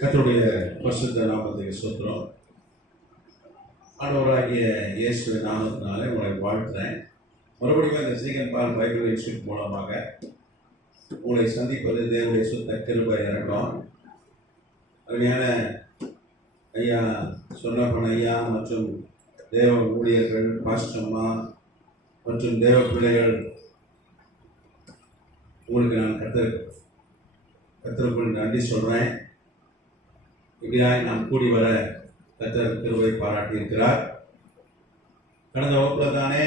கர்த்தருடைய பரிசுத்த நாமத்துக்கு ஸ்தோத்திரம். ஆண்டவராகிய இயேசுவின் நாமத்தினாலே உங்களை வாழ்த்துறேன். மறுபடியும் இந்த சீகன் பால் பைபிள் இன்ஸ்டியூட் மூலமாக உங்களை சந்திப்பது தேவனுடைய சுத்த கிருபை இறக்கம். அருமையான ஐயா சொன்னப்பன் ஐயா மற்றும் தேவ ஊழியர்கள், பாஸ்டம்மா மற்றும் தேவ பிள்ளைகள், உங்களுக்கு நான் கர்த்தருக்குள் நன்றி சொல்கிறேன். இப்படியாய் நாம் கூடி வர கர்த்தர் கிருபை பாராட்டியிருக்கிறார். கடந்த வகுப்புல தானே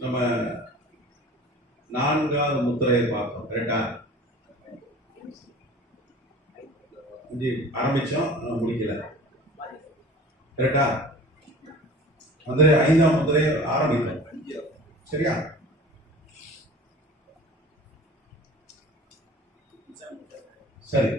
நம்ம 4வது முத்திரையை பார்த்தோம். கரெக்டா? ஆரம்பிச்சோம், முடிக்கல. கரெக்டா? அந்த 5ஆம் முத்திரையை ஆரம்பித்தோம். சரியா? சரி.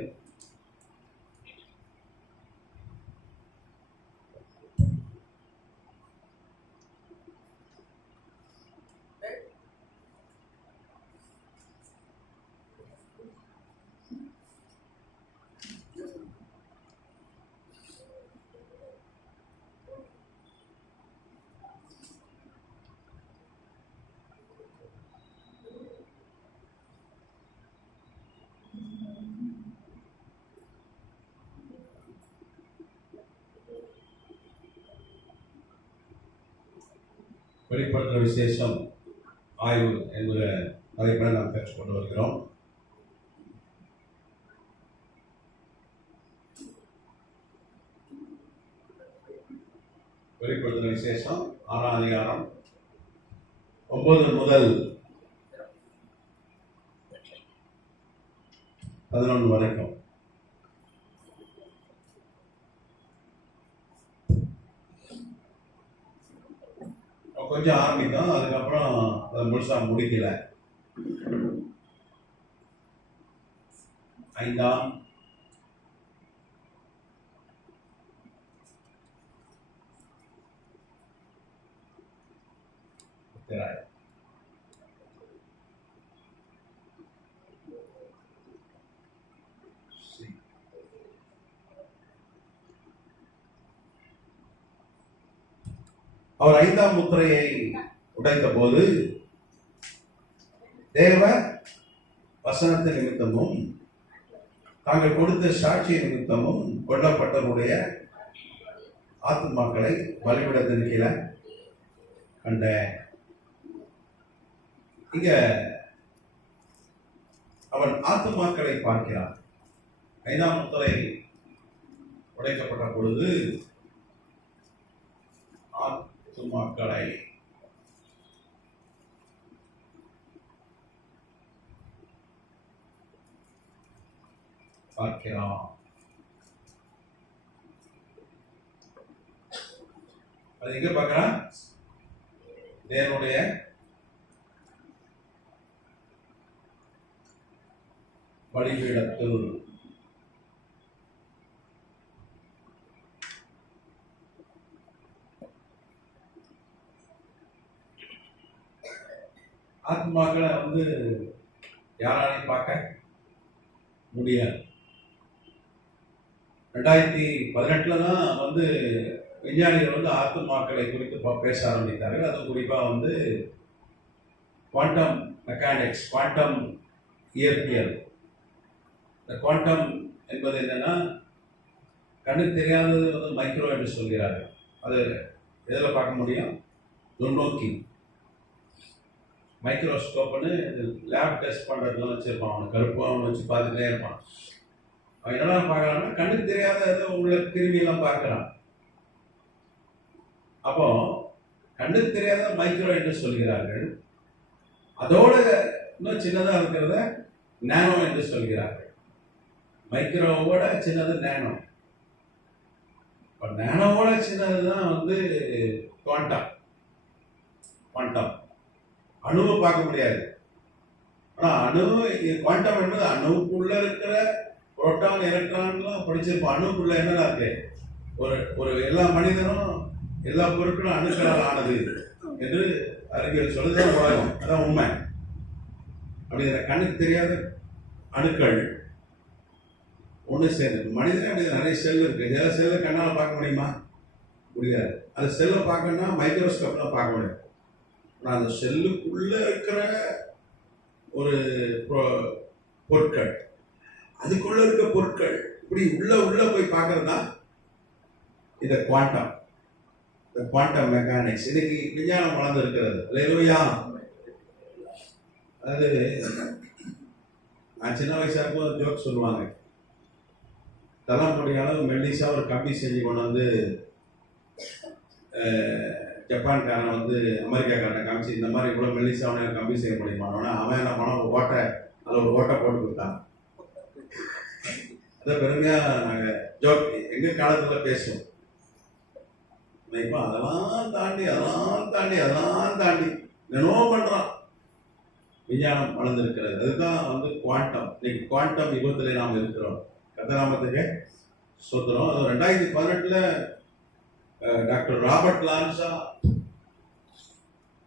வெளிப்படுத்துகிற விசேஷம் ஆய்வு என்கிற தலைப்பை நாம் கற்றுக்கொண்டு வருகிறோம். வெளிப்படுத்துகிற விசேஷம் 6ஆம் அதிகாரம் 9 முதல் 11 வரைக்கும். கொஞ்சம் ஆரம்பிக்கும், அதுக்கப்புறம் அதை முழுசா முடிக்கல. 5ஆம் அவர் 5ஆம் முத்திரையை உடைத்த போது தேவ வசனத்தின் நிமித்தமும் தாங்கள் கொடுத்த சாட்சி நிமித்தமும் கொல்லப்பட்டவருடைய ஆத்துமாக்களை பலிபீடத்தின் கீழே கண்ட. இங்க அவன் ஆத்துமாக்களை பார்க்கிறான். 5ஆம் முத்திரை உடைக்கப்பட்ட பொழுது ஆத்துமாக்களை பார்க்கிறான். அது எங்க பார்க்கிறான்? தேவனுடைய பலிபீடத்தில். ஆத்மாக்களை யாராலையும் பார்க்க முடியாது. 2018 தான் விஞ்ஞானிகள் ஆத்மாக்களை குறித்து பேச ஆரம்பித்தார்கள். அது குறிப்பா குவாண்டம் மெக்கானிக்ஸ், குவாண்டம் இயற்பியல். இந்த குவாண்டம் என்பது என்னன்னா, கண்ணுக்கு தெரியாதது மைக்ரோ என்று சொல்கிறார்கள். அது எதில் பார்க்க முடியும்? நுண்ணோக்கி, மைக்ரோஸ்கோப்னு லேப் டெஸ்ட் பண்ணுறதுலாம் வச்சுருப்பான். அவனை கருப்பாக அவனை வச்சு பார்த்துட்டே இருப்பான். அவன் என்னெல்லாம் பார்க்கறான்னா, கண்ணுக்கு தெரியாத உள்ள கிருமியெல்லாம் பார்க்குறான். அப்போ கண்ணுக்கு தெரியாத மைக்ரோ என்று சொல்கிறார்கள். அதோட இன்னும் சின்னதாக இருக்கிறத நேனோ என்று சொல்கிறார்கள். மைக்ரோவோட சின்னது நேனோ. இப்போ நேனோவோட சின்னது தான் குவாண்டம். குவாண்டம் அணுவை பார்க்க முடியாது. ஆனால் குவாண்டம் என்பது அணுவுக்குள்ள இருக்கிற புரோட்டான் எலக்ட்ரான்லாம் படிச்சிருப்போம். அணுக்குள்ள என்னதான் இருக்கு? ஒரு எல்லா மனிதனும் எல்லா பொருட்களும் அணுக்களால் ஆனது என்று அறிவியல் சொல்லுதான் உலகம். அதான் உண்மை. அப்படி கண்ணுக்கு தெரியாத அணுக்கள் ஒன்று சேர்ந்து. மனிதனே அப்படி நிறைய செல் இருக்கு. சில செல்லை கண்ணால் பார்க்க முடியுமா? முடியாது. அந்த செல்லை பார்க்கணும்னா மைக்ரோஸ்கோப்ல பார்க்க முடியாது. ஆனால் அந்த செல்லுக்குள்ள இருக்கிற ஒரு பொருட்கள், அதுக்குள்ள இருக்க பொருட்கள் இப்படி உள்ள போய் பார்க்கறது தான் இந்த குவாண்டம் மெக்கானிக்ஸ். இன்னைக்கு விஞ்ஞானம் வளர்ந்து இருக்கிறது. இல்லையா? அதாவது நான் சின்ன வயசா இருக்கும் ஜோக் சொல்லுவாங்க. தலைமுடி அளவு மெல்லிசா ஒரு கம்பி செஞ்சு கொண்டு வந்து ஜப்பான்காரன் வந்து அமெரிக்காக்காரனை காமிச்சு, இந்த மாதிரி இவ்வளோ மெல்லிசா அவனை கம்பி செய்ய முடியுமா? அவன் என்ன பண்ண ஒரு ஓட்டை, அதில் ஒரு ஓட்டை போட்டு கொடுத்தான். அதை பெருமையாக நாங்கள் ஜோக் எங்கள் காலத்தில் பேசுவோம். இப்போ அதெல்லாம் தாண்டி என்னவோ பண்ணுறான். விஞ்ஞானம் வளர்ந்துருக்கிறது. அதுதான் வந்து குவாண்டம். இன்னைக்கு குவாண்டம் யுகத்தில் நாம் இருக்கிறோம். கர்த்தநாமத்துக்கு ஸ்தோத்திரம். அது 2018 டாக்டர் ராபர்ட் லான்சா,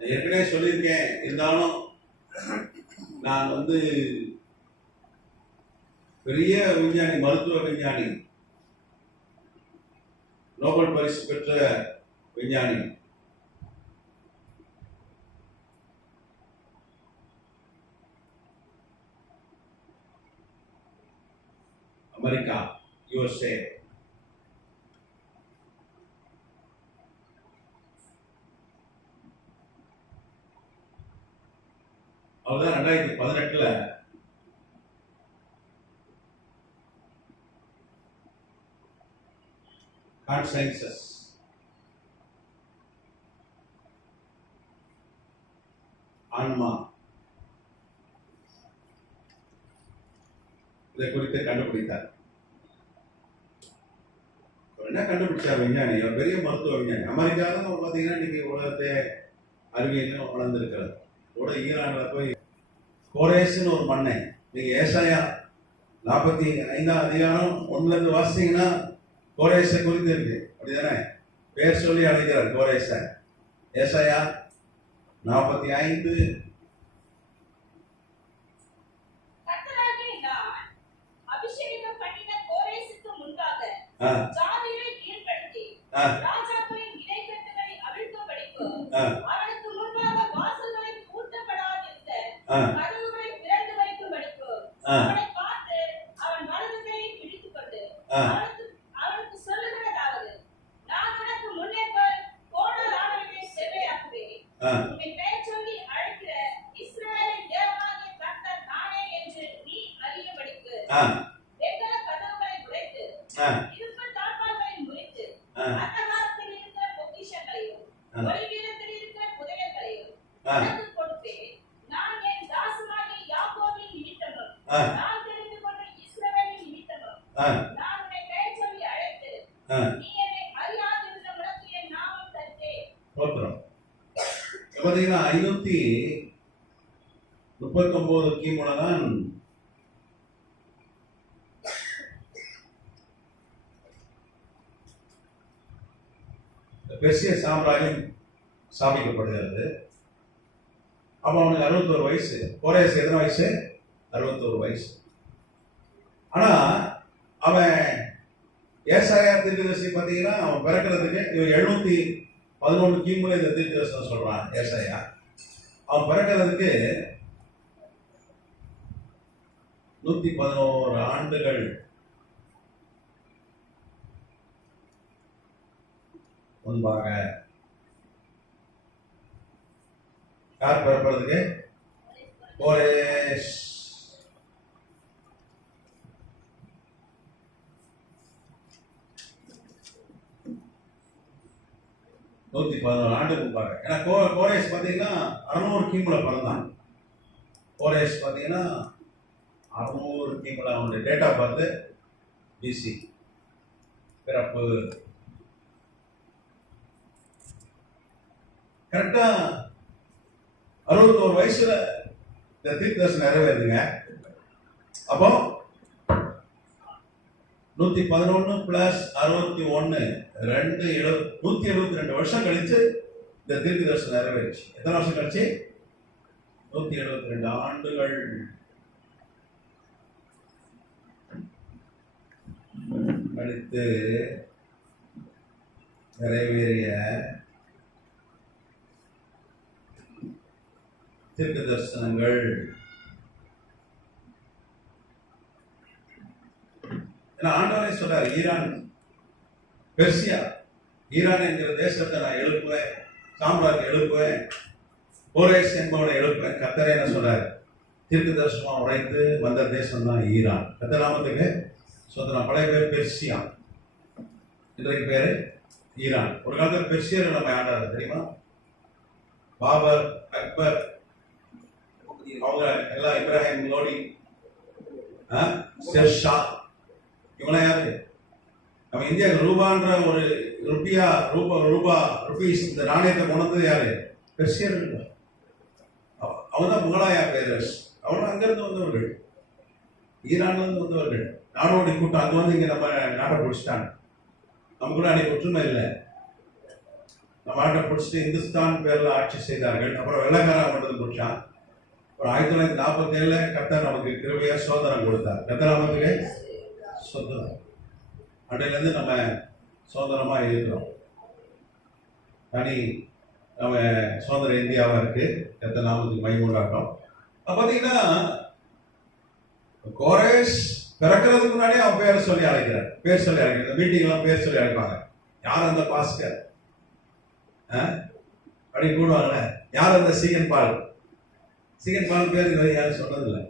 ஏற்கனவே சொல்லியிருக்கேன், இருந்தாலும் நான் வந்து பெரிய விஞ்ஞானி, மருத்துவ விஞ்ஞானி, நோபல் பரிசு பெற்ற விஞ்ஞானி, அமெரிக்கா, USA. அவர்தான் 2018 கான்சைன்சஸ் ஆன்மா இதை குறித்து கண்டுபிடித்தார். என்ன கண்டுபிடிச்சார் விஞ்ஞானி? பெரிய மருத்துவ விஞ்ஞானி. அமெரிக்காவில் பார்த்தீங்கன்னா இன்னைக்கு உலகத்தை அறிவியலும் வளர்ந்துருக்கிறது. கூட ஈரானில் போய் கோரேஸ்ன்னு ஒரு மண்ணை, நீங்கள் ஏசாயா 45 அதிகாரம் 1 வாசித்தீங்கன்னா கோரேஸை குறித்து இருக்கு. அப்படிதானே? பேர் சொல்லி அழைக்கிறார் கோரேஸை. ஏசாயா 45 பார்த்தீங்கன்னா 539 கிமுல தான் பெர்சிய சாம்ராஜ்யம் ஸ்தாபிக்கப்படுகிறது. அப்போ அவனுக்கு 61 வயசு. கோரேஸ் எத்தனை வயசு? 61 வயசு. ஆனா அவன் ஏசாயா தீர்க்கதரிசி பார்த்தீங்கன்னா அவன் பிறக்கிறதுக்கு இவன் 711 கிமுல இந்த தீர்க்கதரிசனம் சொல்றான் ஏசாயா. அவன் பிறக்கிறதுக்கு 111 ஆண்டுகள் முன்பாக. யார் பிறப்பதுக்கு? கோரேஸ். நூத்தி 11 ஆண்டுக்கு முன்பாக. ஏன்னா கோரேஸ் பார்த்தீங்கன்னா 600 கிமுல பிறந்தான். கோரேஸ் பார்த்தீங்கன்னா 600 கிமுல. அவனுடைய டேட் ஆஃப் பர்த் பிசி. பிறப்பு கரெக்டா 61 வயசுல இந்த தீர்க்கதரிசனம் நிறைவேறுங்க. அப்போ 111 பிளஸ் 61 172 வருஷம் கழிச்சு இந்த தீர்க்கதரிசனம் நிறைவேறிச்சு. எத்தனை வருஷம் கழிச்சு? 172 ஆண்டுகள். மறித்து நிறைவேறிய தீர்க்க தரிசனங்கள். ஆண்டவரே சொல்றார், ஈரான் பெர்சியா, ஈரான் என்கிற தேசத்தை நான் எழுப்புவேன், சாம்ராஜ் எழுப்புவேன், கோரேஸ் என்பவனை எழுப்புவேன். கர்த்தரே என்ன சொல்றாரு? தீர்க்க தரிசனமா உழைத்து வந்த தேசம் தான் ஈரான். கர்த்தராமத்துக்கு சொந்தம். பழைய பேர் பெர்சியா, இன்றைக்கு பேரு ஈரான். ஒரு காலத்தில் பெர்சியர்கள் நம்ம ஆண்டாரு தெரியுமா? பாபர், அக்பர், அவங்க எல்லாம், இப்ராஹிம் லோடி, ஷெர்ஷா, இவங்களாம் யாரு? நம்ம இந்தியா ரூபான்ற ஒரு ருபீஸ் இந்த நாணயத்தை கொண்டது யாரு? பெர்சியர்கள். அவங்க தான் முகலாயா பேரரசு. அவங்க அங்கிருந்து வந்தவர்கள், ஈரான்ல இருந்து வந்தவர்கள். நாடோடி கூட்டம் அங்க வந்து இங்க நம்ம நாட்டை பிடிச்சிட்டாங்க. நமக்குள்ள அன்னைக்கு ஒற்றுமை இல்லை. நம்ம நாட்டை பிடிச்சிட்டு இந்துஸ்தான் பேர்ல ஆட்சி செய்தார்கள். அப்புறம் வெள்ளக்காரன் கொண்டது பிடிச்சான். ஒரு 1947 கர்த்தர் நமக்கு கிருபையா சோதனம் கொடுத்தார். கர்த்தராமத்துக்கு சொந்தம். அன்றையிலேருந்து நம்ம சுதந்திரமா இருக்கிறோம். தனி நம்ம சுதந்திர இந்தியாவா இருக்கு. கர்த்தர் நாமத்துக்கு மகிமையுண்டாட்டம். பார்த்தீங்கன்னா கோரேஸ் பிறக்கிறதுக்கு முன்னாடியே அவன் பேரை சொல்லி அழைக்கிறார். பேர் சொல்லி அழைக்கிறார். மீட்டிங்லாம் பேர் சொல்லி அழைப்பாங்க. யார் அந்த பாஸ்கர் அப்படி கூடுவாங்கள? யார் அந்த சீகன் பால்? சீகன் பால் பேர் இது யாரும் சொன்னதில்லை.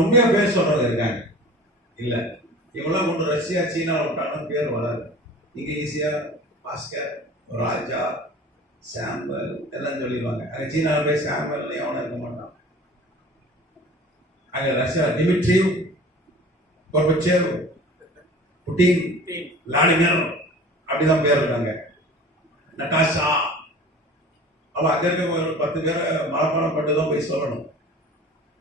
உண்மையா பேர் சொல்றவங்க இருக்காங்க. இல்ல, இவங்களாம் கொண்டு ரஷ்யா சீனா விட்டாலும் பேர் வராது. இங்க ஈஸியா பாஸ்கர், ராஜா, சாம்பல் எல்லாம் சொல்லிடுவாங்க. அங்க சீனாவில் போய் சாம்பல் எவனும் இருக்க மாட்டான். அங்க Russia Dmitriev, Gorbachev, Putin, Vladimir அப்படிதான் பேர் இருக்காங்க. நட்டாஷா. அவன் அங்க இருக்க ஒரு 10 பேரை மனப்பாடம் பண்ணிதான் போய் சொல்லணும்.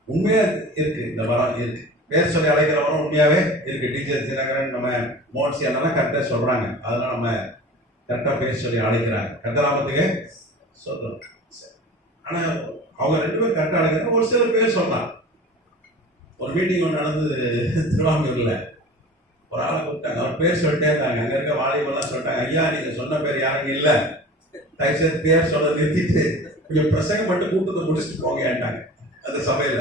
உண்மையா இருக்கு, இந்த வரம் இருக்கு. பேர் சொல்லி அழைக்கிற வரம் உண்மையாவே இருக்கு. டீச்சர் தினகரன், நம்ம மோன்சி அதெல்லாம் கரெக்டா சொல்றாங்க. அதெல்லாம் நம்ம கரெக்டா பேர் சொல்லி அழைக்கிறாங்க. கர்த்தராமத்துக்கு சொல்றோம். ஆனா அவங்க 2 பேரும் கரெக்டா அழைக்கிறாங்க. ஒரு சில பேர் சொல்லலாம். ஒரு மீட்டிங் ஒன்று நடந்தது திருவாங்கூர்ல. ஒரு ஆளை கூப்பிட்டாங்க. அவர் பேர் சொல்லிட்டே இருந்தாங்க. அங்க இருக்க வாலிபெல்லாம் சொல்லிட்டாங்க, ஐயா நீங்க சொன்ன பேர் யாருங்க இல்ல, தயவுசெய்து பேர் சொல்ல நிறுத்திட்டு கொஞ்சம் பிரசங்கம் மட்டும் கூட்டத்தை முடிச்சுட்டு போங்கட்டாங்க. அந்த சபையில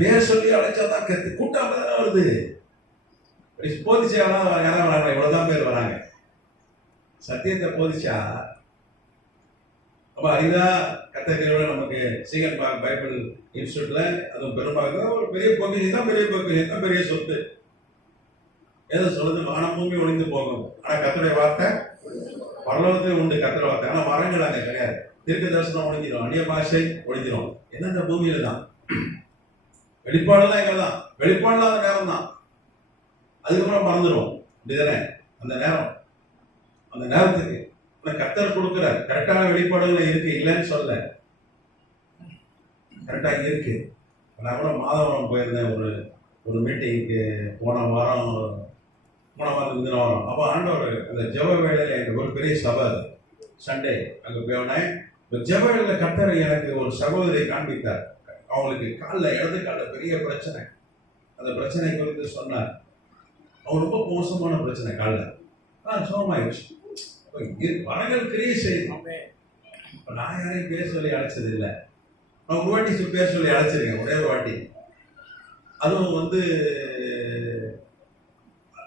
பேர் சொல்லி அழைச்சாதான் கூட்டம் தானே வருது. போதிச்சா யாரும் வராங்க, இவ்வளவுதான் பேர் வராங்க. சத்தியத்தை போதிச்சா அப்ப அரிதா கத்தகையோட நமக்கு சீகன் பைபிள் இன்ஸ்டியூட்ல அதுவும் பெரும்பாலும் ஒரு பெரிய பகுதி தான், பெரிய பகுதி தான், பெரிய சொத்து. ஏதோ சொல்லுது, வானம் பூமி ஒளிந்து போகும், ஆனா கர்த்தருடைய வார்த்தை பரலோகத்திலே உண்டு. கர்த்தர் வார்த்தை. ஆனா வரங்கள் அங்க கிடையாது. தீர்க்க தரிசனம் ஒழிஞ்சிடும், அந்நிய பாஷை ஒழிஞ்சிடும். என்ன இந்த பூமியில தான் வெளிப்பாடுலாம் எங்க தான், வெளிப்பாடுலாம் அந்த நேரம் தான். அதுக்கப்புறம் மறந்துடும். இப்படிதானே அந்த நேரம், அந்த நேரத்துக்கு கர்த்தர் கொடுக்கிற கரெக்டான வெளிப்பாடுகள் இருக்கு, இல்லைன்னு சொல்ல, கரெக்டா இருக்கு. நான் கூட மாதவரம் போயிருந்தேன் ஒரு மீட்டிங்க்கு போன வாரத்துக்கு முந்தின வாரம். அப்போ ஆண்டவர் அந்த ஜெப வேலையில எனக்கு ஒரு பெரிய சபை சண்டே அங்கே போனேன். ஜெப வேலையில கர்த்தர் எனக்கு ஒரு சகோதரியை காண்பித்தார். அவங்களுக்கு காலில் இடது காலில் பெரிய பிரச்சனை. அந்த பிரச்சனை குறித்து சொன்னார். அவங்க ரொம்ப மோசமான பிரச்சனை காலில். சோகமாயிடுச்சு. வரங்கள் கிரியை செய்யணும். இப்போ நான் யாரையும் பேர் சொல்லி அழைச்சது இல்லை. நான் ஒரு வாட்டி பேர் சொல்லி அழைச்சிருக்கேன், ஒரே ஒரு வாட்டி. அதுவும்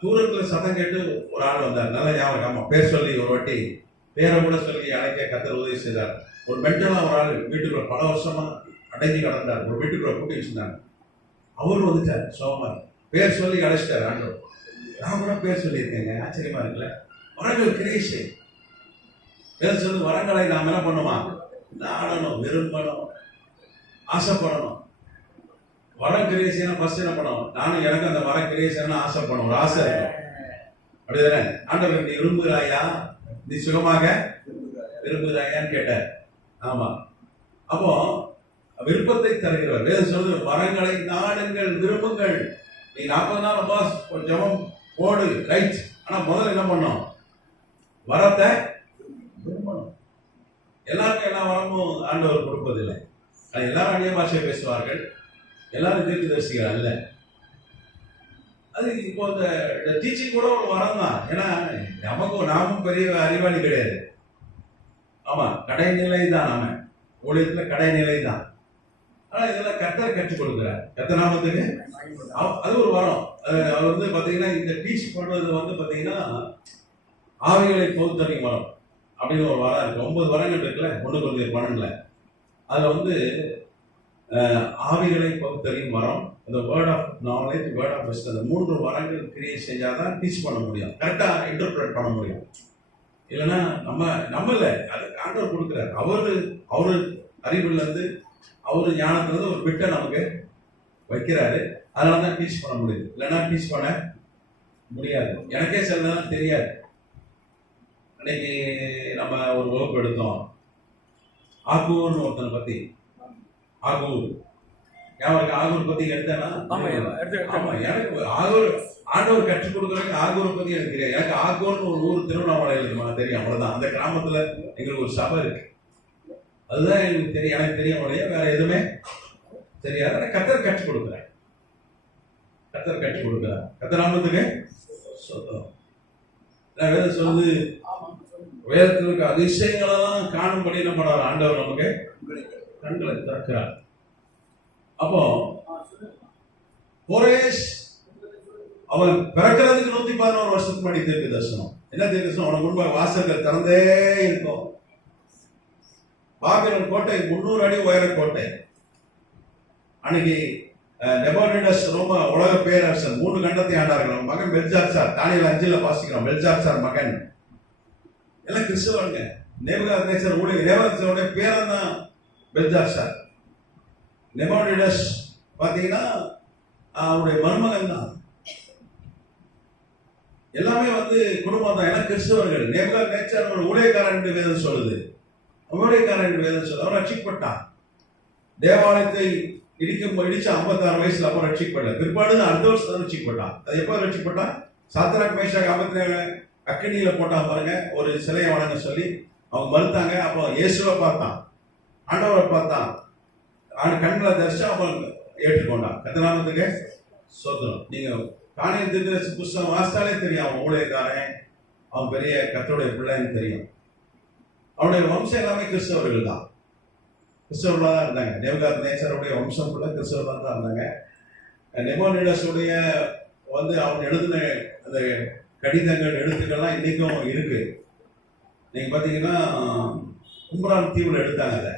தூரத்தில் சத்தம் கேட்டு ஒரு ஆள் வந்தார். நல்லா ஞாபகம். ஆமாம், பேர் சொல்லி ஒரு வாட்டி பேரை கூட சொல்லி அழைக்க கர்த்தர் உதவி செய்தார். ஒரு மென்டலாக ஒரு ஆள் வீட்டுக்குள்ள பல வருஷமா அடைஞ்சு கிடந்தார். ஒரு வீட்டுக்குள்ள கூட்டி வச்சிருந்தாங்க. அவரும் வந்துட்டார் சோகமா. பேர் சொல்லி அழைச்சிட்டார் ஆண்டவர். நான் கூட பேர் சொல்லியிருக்கேங்க. ஆச்சரியமா இருக்குல்ல? வரங்கள் கிரியேஷன். பேர் சொல்லி வரங்களை நாம் என்ன பண்ணுமா? நாடணும், விரும்பணும், ஆசைப்படணும். வரம் கிரியேஷன் ஃபர்ஸ்ட் என்ன பண்ணணும்? நானும் எனக்கு அந்த வர கிரியேஷன் ஆசைப்படணும், ஒரு ஆசை இருக்கும். அப்படிதானே? ஆண்டவர் நீ விரும்புகிறாயா, நீ சுகமாக விரும்புகிறாயான்னு கேட்டார். ஆமா. அப்போ விருப்பத்தை தருகிறவர். வேதம் சொல்லுது, வரங்களை நாடுங்கள், விரும்புங்கள். நீ 40 நாள் உபவாசம் ஜெபம் போடு, ரைட். ஆனா முதல்ல என்ன பண்ணும்? வரத்தை விரும்பணும். எல்லாருக்கும் எல்லா வரமும் ஆண்டவர் கொடுப்பதில்லை. அது எல்லாரும் அந்நிய பாஷை பேசுவார்கள். எல்லாரும் தீர்க்கதரிசிகள் அல்ல. அது இப்போ இந்த டீச்சிங் கூட ஒரு வரம் தான். ஏன்னா நாமும் பெரிய அறிவாளி கிடையாது. ஆமா, கடைநிலை தான். நாம ஊழியத்துல கடைநிலை தான். ஆனா இதெல்லாம் கர்த்தர் கற்றுக் கொடுக்குறார். கர்த்தர் நாமத்துக்கு அது ஒரு வரம். அவர் வந்து பாத்தீங்கன்னா இந்த டீச் பண்றது வந்து பாத்தீங்கன்னா ஆவிகளை பகுத்தறியும் வரம் அப்படின்னு ஒரு வரம் இருக்கு. 9 வரங்கள் இருக்குல்ல, 1 Corinthians 12. அதுல வந்து ஆவிகளை பகுத்தறியும் வரம், அந்த word of knowledge, word of wisdom, அந்த 3 வரங்கள் கிரியேட் செஞ்சாதான் டீச் பண்ண முடியும், கரெக்டா இன்டர்பிரேட் பண்ண முடியும். இல்லைன்னா நம்ம இல்லை, அது ஆண்டவர் கொடுக்குறாரு. அவரு அறிவுல இருந்து, அவரு ஞானத்துல இருந்து ஒரு பிட்டை நமக்கு வைக்கிறாரு. அதனால தான் டீச் பண்ண முடியுது. இல்லைன்னா டீச் பண்ண முடியாது. எனக்கே சில நேரம் தெரியாது. அன்னைக்கு நம்ம ஒரு வகுப்பு எடுத்தோம், ஆகூர்னு ஒருத்தனை பத்தி. ஆகூர் ஆகூர் பத்தி எடுத்தேன்னா, ஆமா, எனக்கு ஆண்டவர் கற்றுக் கொடுக்குறாங்க. ஆகூரை பத்தி எனக்கு தெரியாது. எனக்கு ஆகூர்னு ஒரு ஊர் திருவண்ணாமலையில் இருக்குமா தெரியும், அவ்வளவுதான். அந்த கிராமத்துல எங்களுக்கு ஒரு சபை இருக்கு, அதுதான் எனக்கு தெரியும். எனக்கு தெரியும், வேற எதுவுமே தெரியாது. கர்த்தர் கற்றுக் கொடுக்குறேன். கர்த்தர் கற்றுக் கொடுக்குறார். கர்த்தர் நாமத்துக்கு சொல்றோம். வேதம் சொல்லுது, வேதத்தில் இருக்க அதிசயங்களெல்லாம் காணும்படி என்ன பண்றாரு ஆண்டவர், நமக்கு கண்களை திறக்கிறார். அப்போ கோரேஷ் அவன் பிறக்கிறதுக்கு 111 வருஷத்துக்கு முன்னாடி தீர்க்க தரிசனம். என்ன தீர்க்க தரிசனம்? அவனுக்கு முன்பாக வாசல்கள் திறந்தே இருக்கும். பாபிலோன் கோட்டை 300 அடி உயர கோட்டை. அன்னைக்கு நெபுகத்நேசர் ரோம உலக பேரரசன் 3 கண்டத்தை ஆண்டார்கள். மகன் பெல்ஷாத்சார், தானியேல் 5 வாசிக்கிறோம். பெல்ஷாத்சார் மகன் எல்லாம் கிறிஸ்தவங்க. நேபுகாத்நேசர் நேபுகாத்நேசருடைய பேரன் தான் பெல்ஷாத்சார். நெபுகத்நேசர் பாத்தீங்கன்னா அவருடைய மருமகன் தான். எல்லாமே வந்து குடும்பம் தான், எல்லாம் கிறிஸ்தவர்கள். நேபுகாத்நேசர் ஒரு ஊழியக்காரன் என்று வேதம் சொல்லுது. ஊழியக்காரன் என்று வேதம் சொல்லுது. அவன் ரட்சிக்கப்பட்டான். தேவாலயத்தை இடிச்ச 56 வயசுல அப்ப ரட்சிக்கப்படல. பிற்பாடு அடுத்த வருஷம் தான் ரட்சிக்கப்பட்டான். அது எப்ப ரட்சிக்கப்பட்டான்? சாத்ராக் மேஷாக் ஆபேத்நேகோ அக்கினியில போட்டான் பாருங்க, ஒரு சிலையை வணங்க சொல்லி. அவங்க மறுத்தாங்க. அப்போ இயேசுவை பார்த்தான், ஆண்டவரை பார்த்தான், கண்களை தரிசனம் அவன் ஏற்றுக்கொண்டான். கர்த்தர் சோதனம். நீங்க தானியேல் தீர்க்கதரிசி புஸ்தகம் வாசித்தாலே தெரியும், அவன் ஊழியக்காரன், அவன் பெரிய கர்த்தருடைய பிள்ளைன்னு தெரியும். அவனுடைய வம்சம் எல்லாமே கிறிஸ்தவர்கள் தான், கிறிஸ்தவர்களாக தான் இருந்தாங்க. நேபுகாத்நேசருடைய வம்சம் ஃபுல்லாக கிறிஸ்தவர்களாக தான் இருந்தாங்க. நெபுகத்நேசருடைய வந்து அவன் எழுதின அந்த கடிதங்கள், எழுத்துக்கள்லாம் இன்னைக்கும் இருக்கு. நீங்க பாத்தீங்கன்னா கும்ரான் தீவுல எடுத்தாங்க. அதை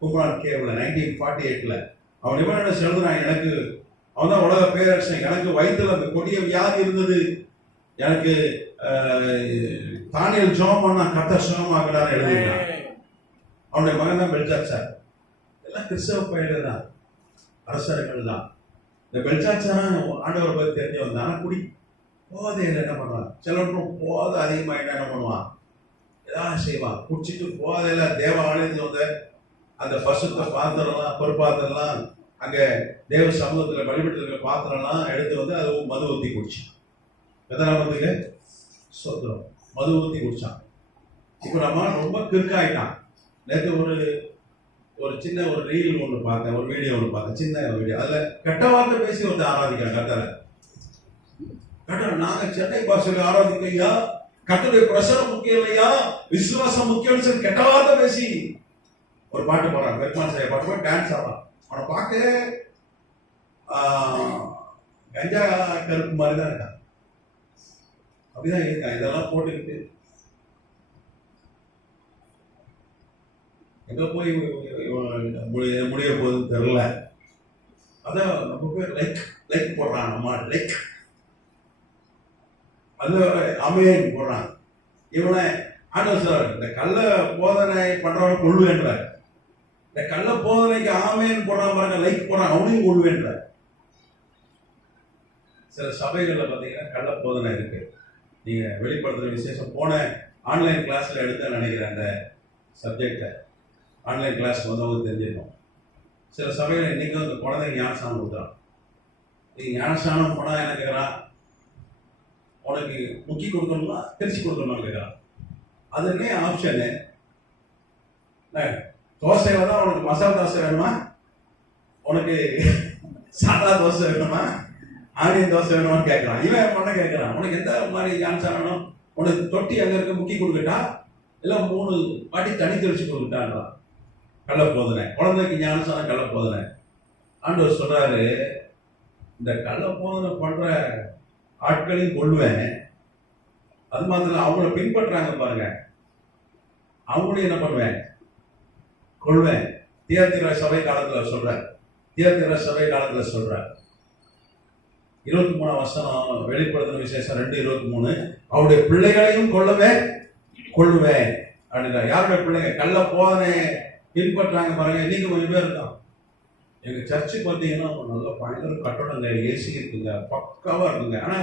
கும்ரான் கேவ்ல 1948 அவன் நெபுகத்நேசர் எழுதுனான், எனக்கு அவன் தான் உலக பேரரசன், எனக்கு வயிற்றுல அந்த கொடிய வியாதி இருந்தது, எனக்கு தானியேல் ஜெபம் பண்ணா கர்த்தர் சுகமாக்குறான்னு எழுதினான். அவனுடைய மகன் தான் பெல்ஷாத்சார். எல்லாம் கிறிஸ்தவ பயிர்கள் தான், அரசர்கள் தான். இந்த பெல்ஷாத்சாரா ஆண்டவரை பற்றி தெரிஞ்சு வந்தான். ஆனால் போதையில் என்ன பண்ணுவான்? சிலருக்கும் போதை அதிகமாக என்ன பண்ணுவான்? ஏதாவது செய்வான். குடிச்சிட்டு போதையில தேவ ஆலயத்தில் வந்து அந்த பசுத்த பாத்திரம்லாம், பொறுப்பாத்திரம்லாம், அங்கே தேவ சமூகத்தில் வழிபட்டு இருக்க பாத்திரம்லாம் எடுத்து வந்து அது மது ஊற்றி குடிச்சான். எதனாமத்துக்கு சொத்துறோம், மது ஊற்றி குடிச்சான். இப்போ நம்ம ரொம்ப கிறுக்காயிட்டான். நேற்று ஒரு சின்ன ஒரு ரீல் ஒன்று பார்த்தேன், ஒரு வீடியோ ஒன்று பார்த்தேன், சின்ன வீடியோ. அதில் கெட்ட வார்த்தை பேசி வந்து ஆராதிக்கிறேன் கர்த்தரை. கர்த்தர் நாங்கள் சென்னை பாஷையில் ஆராதிக்கையா, கர்த்தருடைய பிரசனம் முக்கியம் இல்லையா, விசுவாசம் முக்கியம்னு சொல்லி கெட்ட வார்த்தை பேசி ஒரு பாட்டு போறான். பெருமாள் செய்ய பாட்டு போய் டான்ஸ் ஆடுறான். அவனை பார்க்க கஞ்சா கருப்பு மாதிரி தான் இருக்கான். அப்படிதான் இருக்கான். இதெல்லாம் போட்டுக்கிட்டு எங்க போய் முடிய போகுதுன்னு தெரியல. அதான் நம்ம பேர் லைக் போடுறான், நம்ம லைக் அது அமேன் போடுறான். இவனை ஆண்டவர் சார் இந்த கள்ள போதனை பண்றவனை கொள்ளுவேன்ற, இந்த கள்ள போதனைக்கு ஆமேன் போடுறான் பாருங்க, லைக் போடுறான், அவனையும் கொள்ளுவேன்ற. சில சபைகள்ல பாத்தீங்கன்னா கள்ள போதனை இருக்கு. நீங்க வெளிப்படுத்துற விசேஷம் போன ஆன்லைன் கிளாஸ்ல எடுத்து நினைக்கிறேன். அந்த சப்ஜெக்டை ஆன்லைன் கிளாஸ் வந்தவங்க தெரிஞ்சிருக்கோம். சில சபையில் இன்னைக்கும் அந்த குழந்தைங்க ஞானஸ்தானம் கொடுக்குறான். நீ ஞானஸ்தானம் போனால் என்ன கேட்குறான்? உனக்கு முக்கி கொடுக்கணுமா திருச்சி கொடுக்கணுமான்னு கேட்குறான். அதுன்னே ஆப்ஷனு. தோசையில் தான் உனக்கு மசாலா தோசை வேணுமா, உனக்கு சாதா தோசை வேணுமா ஆனியன் தோசை வேணுமான்னு கேட்கறான். இவன் பண்ண கேட்கறான், உனக்கு எந்த மாதிரி ஞானசானம் வேணும், உனக்கு தொட்டி அங்க இருக்க முக்கி கொடுக்கட்டா இல்ல 3 வாட்டி தண்ணி தெளிச்சு கொடுக்கட்டான்றான். கள்ள போதனை, குழந்தைக்கு ஞானசானம் கள்ள போதனை. ஆண்டவர் சொல்றாரு, இந்த கள்ள போதனை பண்ற ஆட்களையும் கொள்வேன், அது மாத்திரம் அவங்கள பின்பற்றாங்க பாருங்க, அவங்களையும் என்ன பண்ணுவேன், கொள்வேன். தியத்திர சபை காலத்துல சொல்ற, தியத்திர சபை காலத்துல சொல்ற 23 வசனம், வெளிப்படுத்தின விசேஷம் 2:23, அவருடைய பிள்ளைகளையும் கொள்ளுவேன் அப்படின்னா. யாருடைய பிள்ளைங்க? கள்ள போதனை பின்பற்றாங்க பாருங்க. இன்னைக்கு கொஞ்சம் பேர் இருக்கான். எங்க சர்ச்சு பார்த்தீங்கன்னா நல்ல பயங்கர கட்டடங்க, ஏசி இருக்குங்க, பக்காவா இருக்குங்க, ஆனா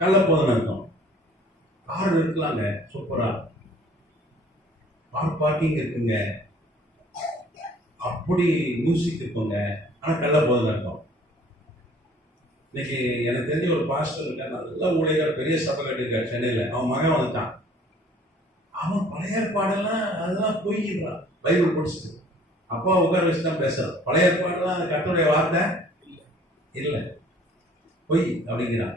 கள்ள போதனை இருக்கும். கார் இருக்கலாங்க சூப்பரா, கார் பார்க்கிங் இருக்குங்க, அப்படி மியூசிக் இருக்குங்க, ஆனா கள்ள போதனை இருக்கும். இன்னைக்கு எனக்கு தெரிஞ்ச ஒரு பாஸ்டர் இருக்க, நல்ல ஊழியர், பெரிய சபை கட்டியிருக்காரு சென்னையில. அவன் மகன் வந்துட்டான். அவன் பழைய ஏற்பாடெல்லாம் அதெல்லாம் பொய்கிறான், பைபிள் படிச்சுட்டு அப்பா உட்கார வச்சு தான் பேசுறான். பழைய ஏற்பாடெல்லாம் கர்த்தருடைய வார்த்தை இல்லை, பொய் அப்படிங்கிறான்.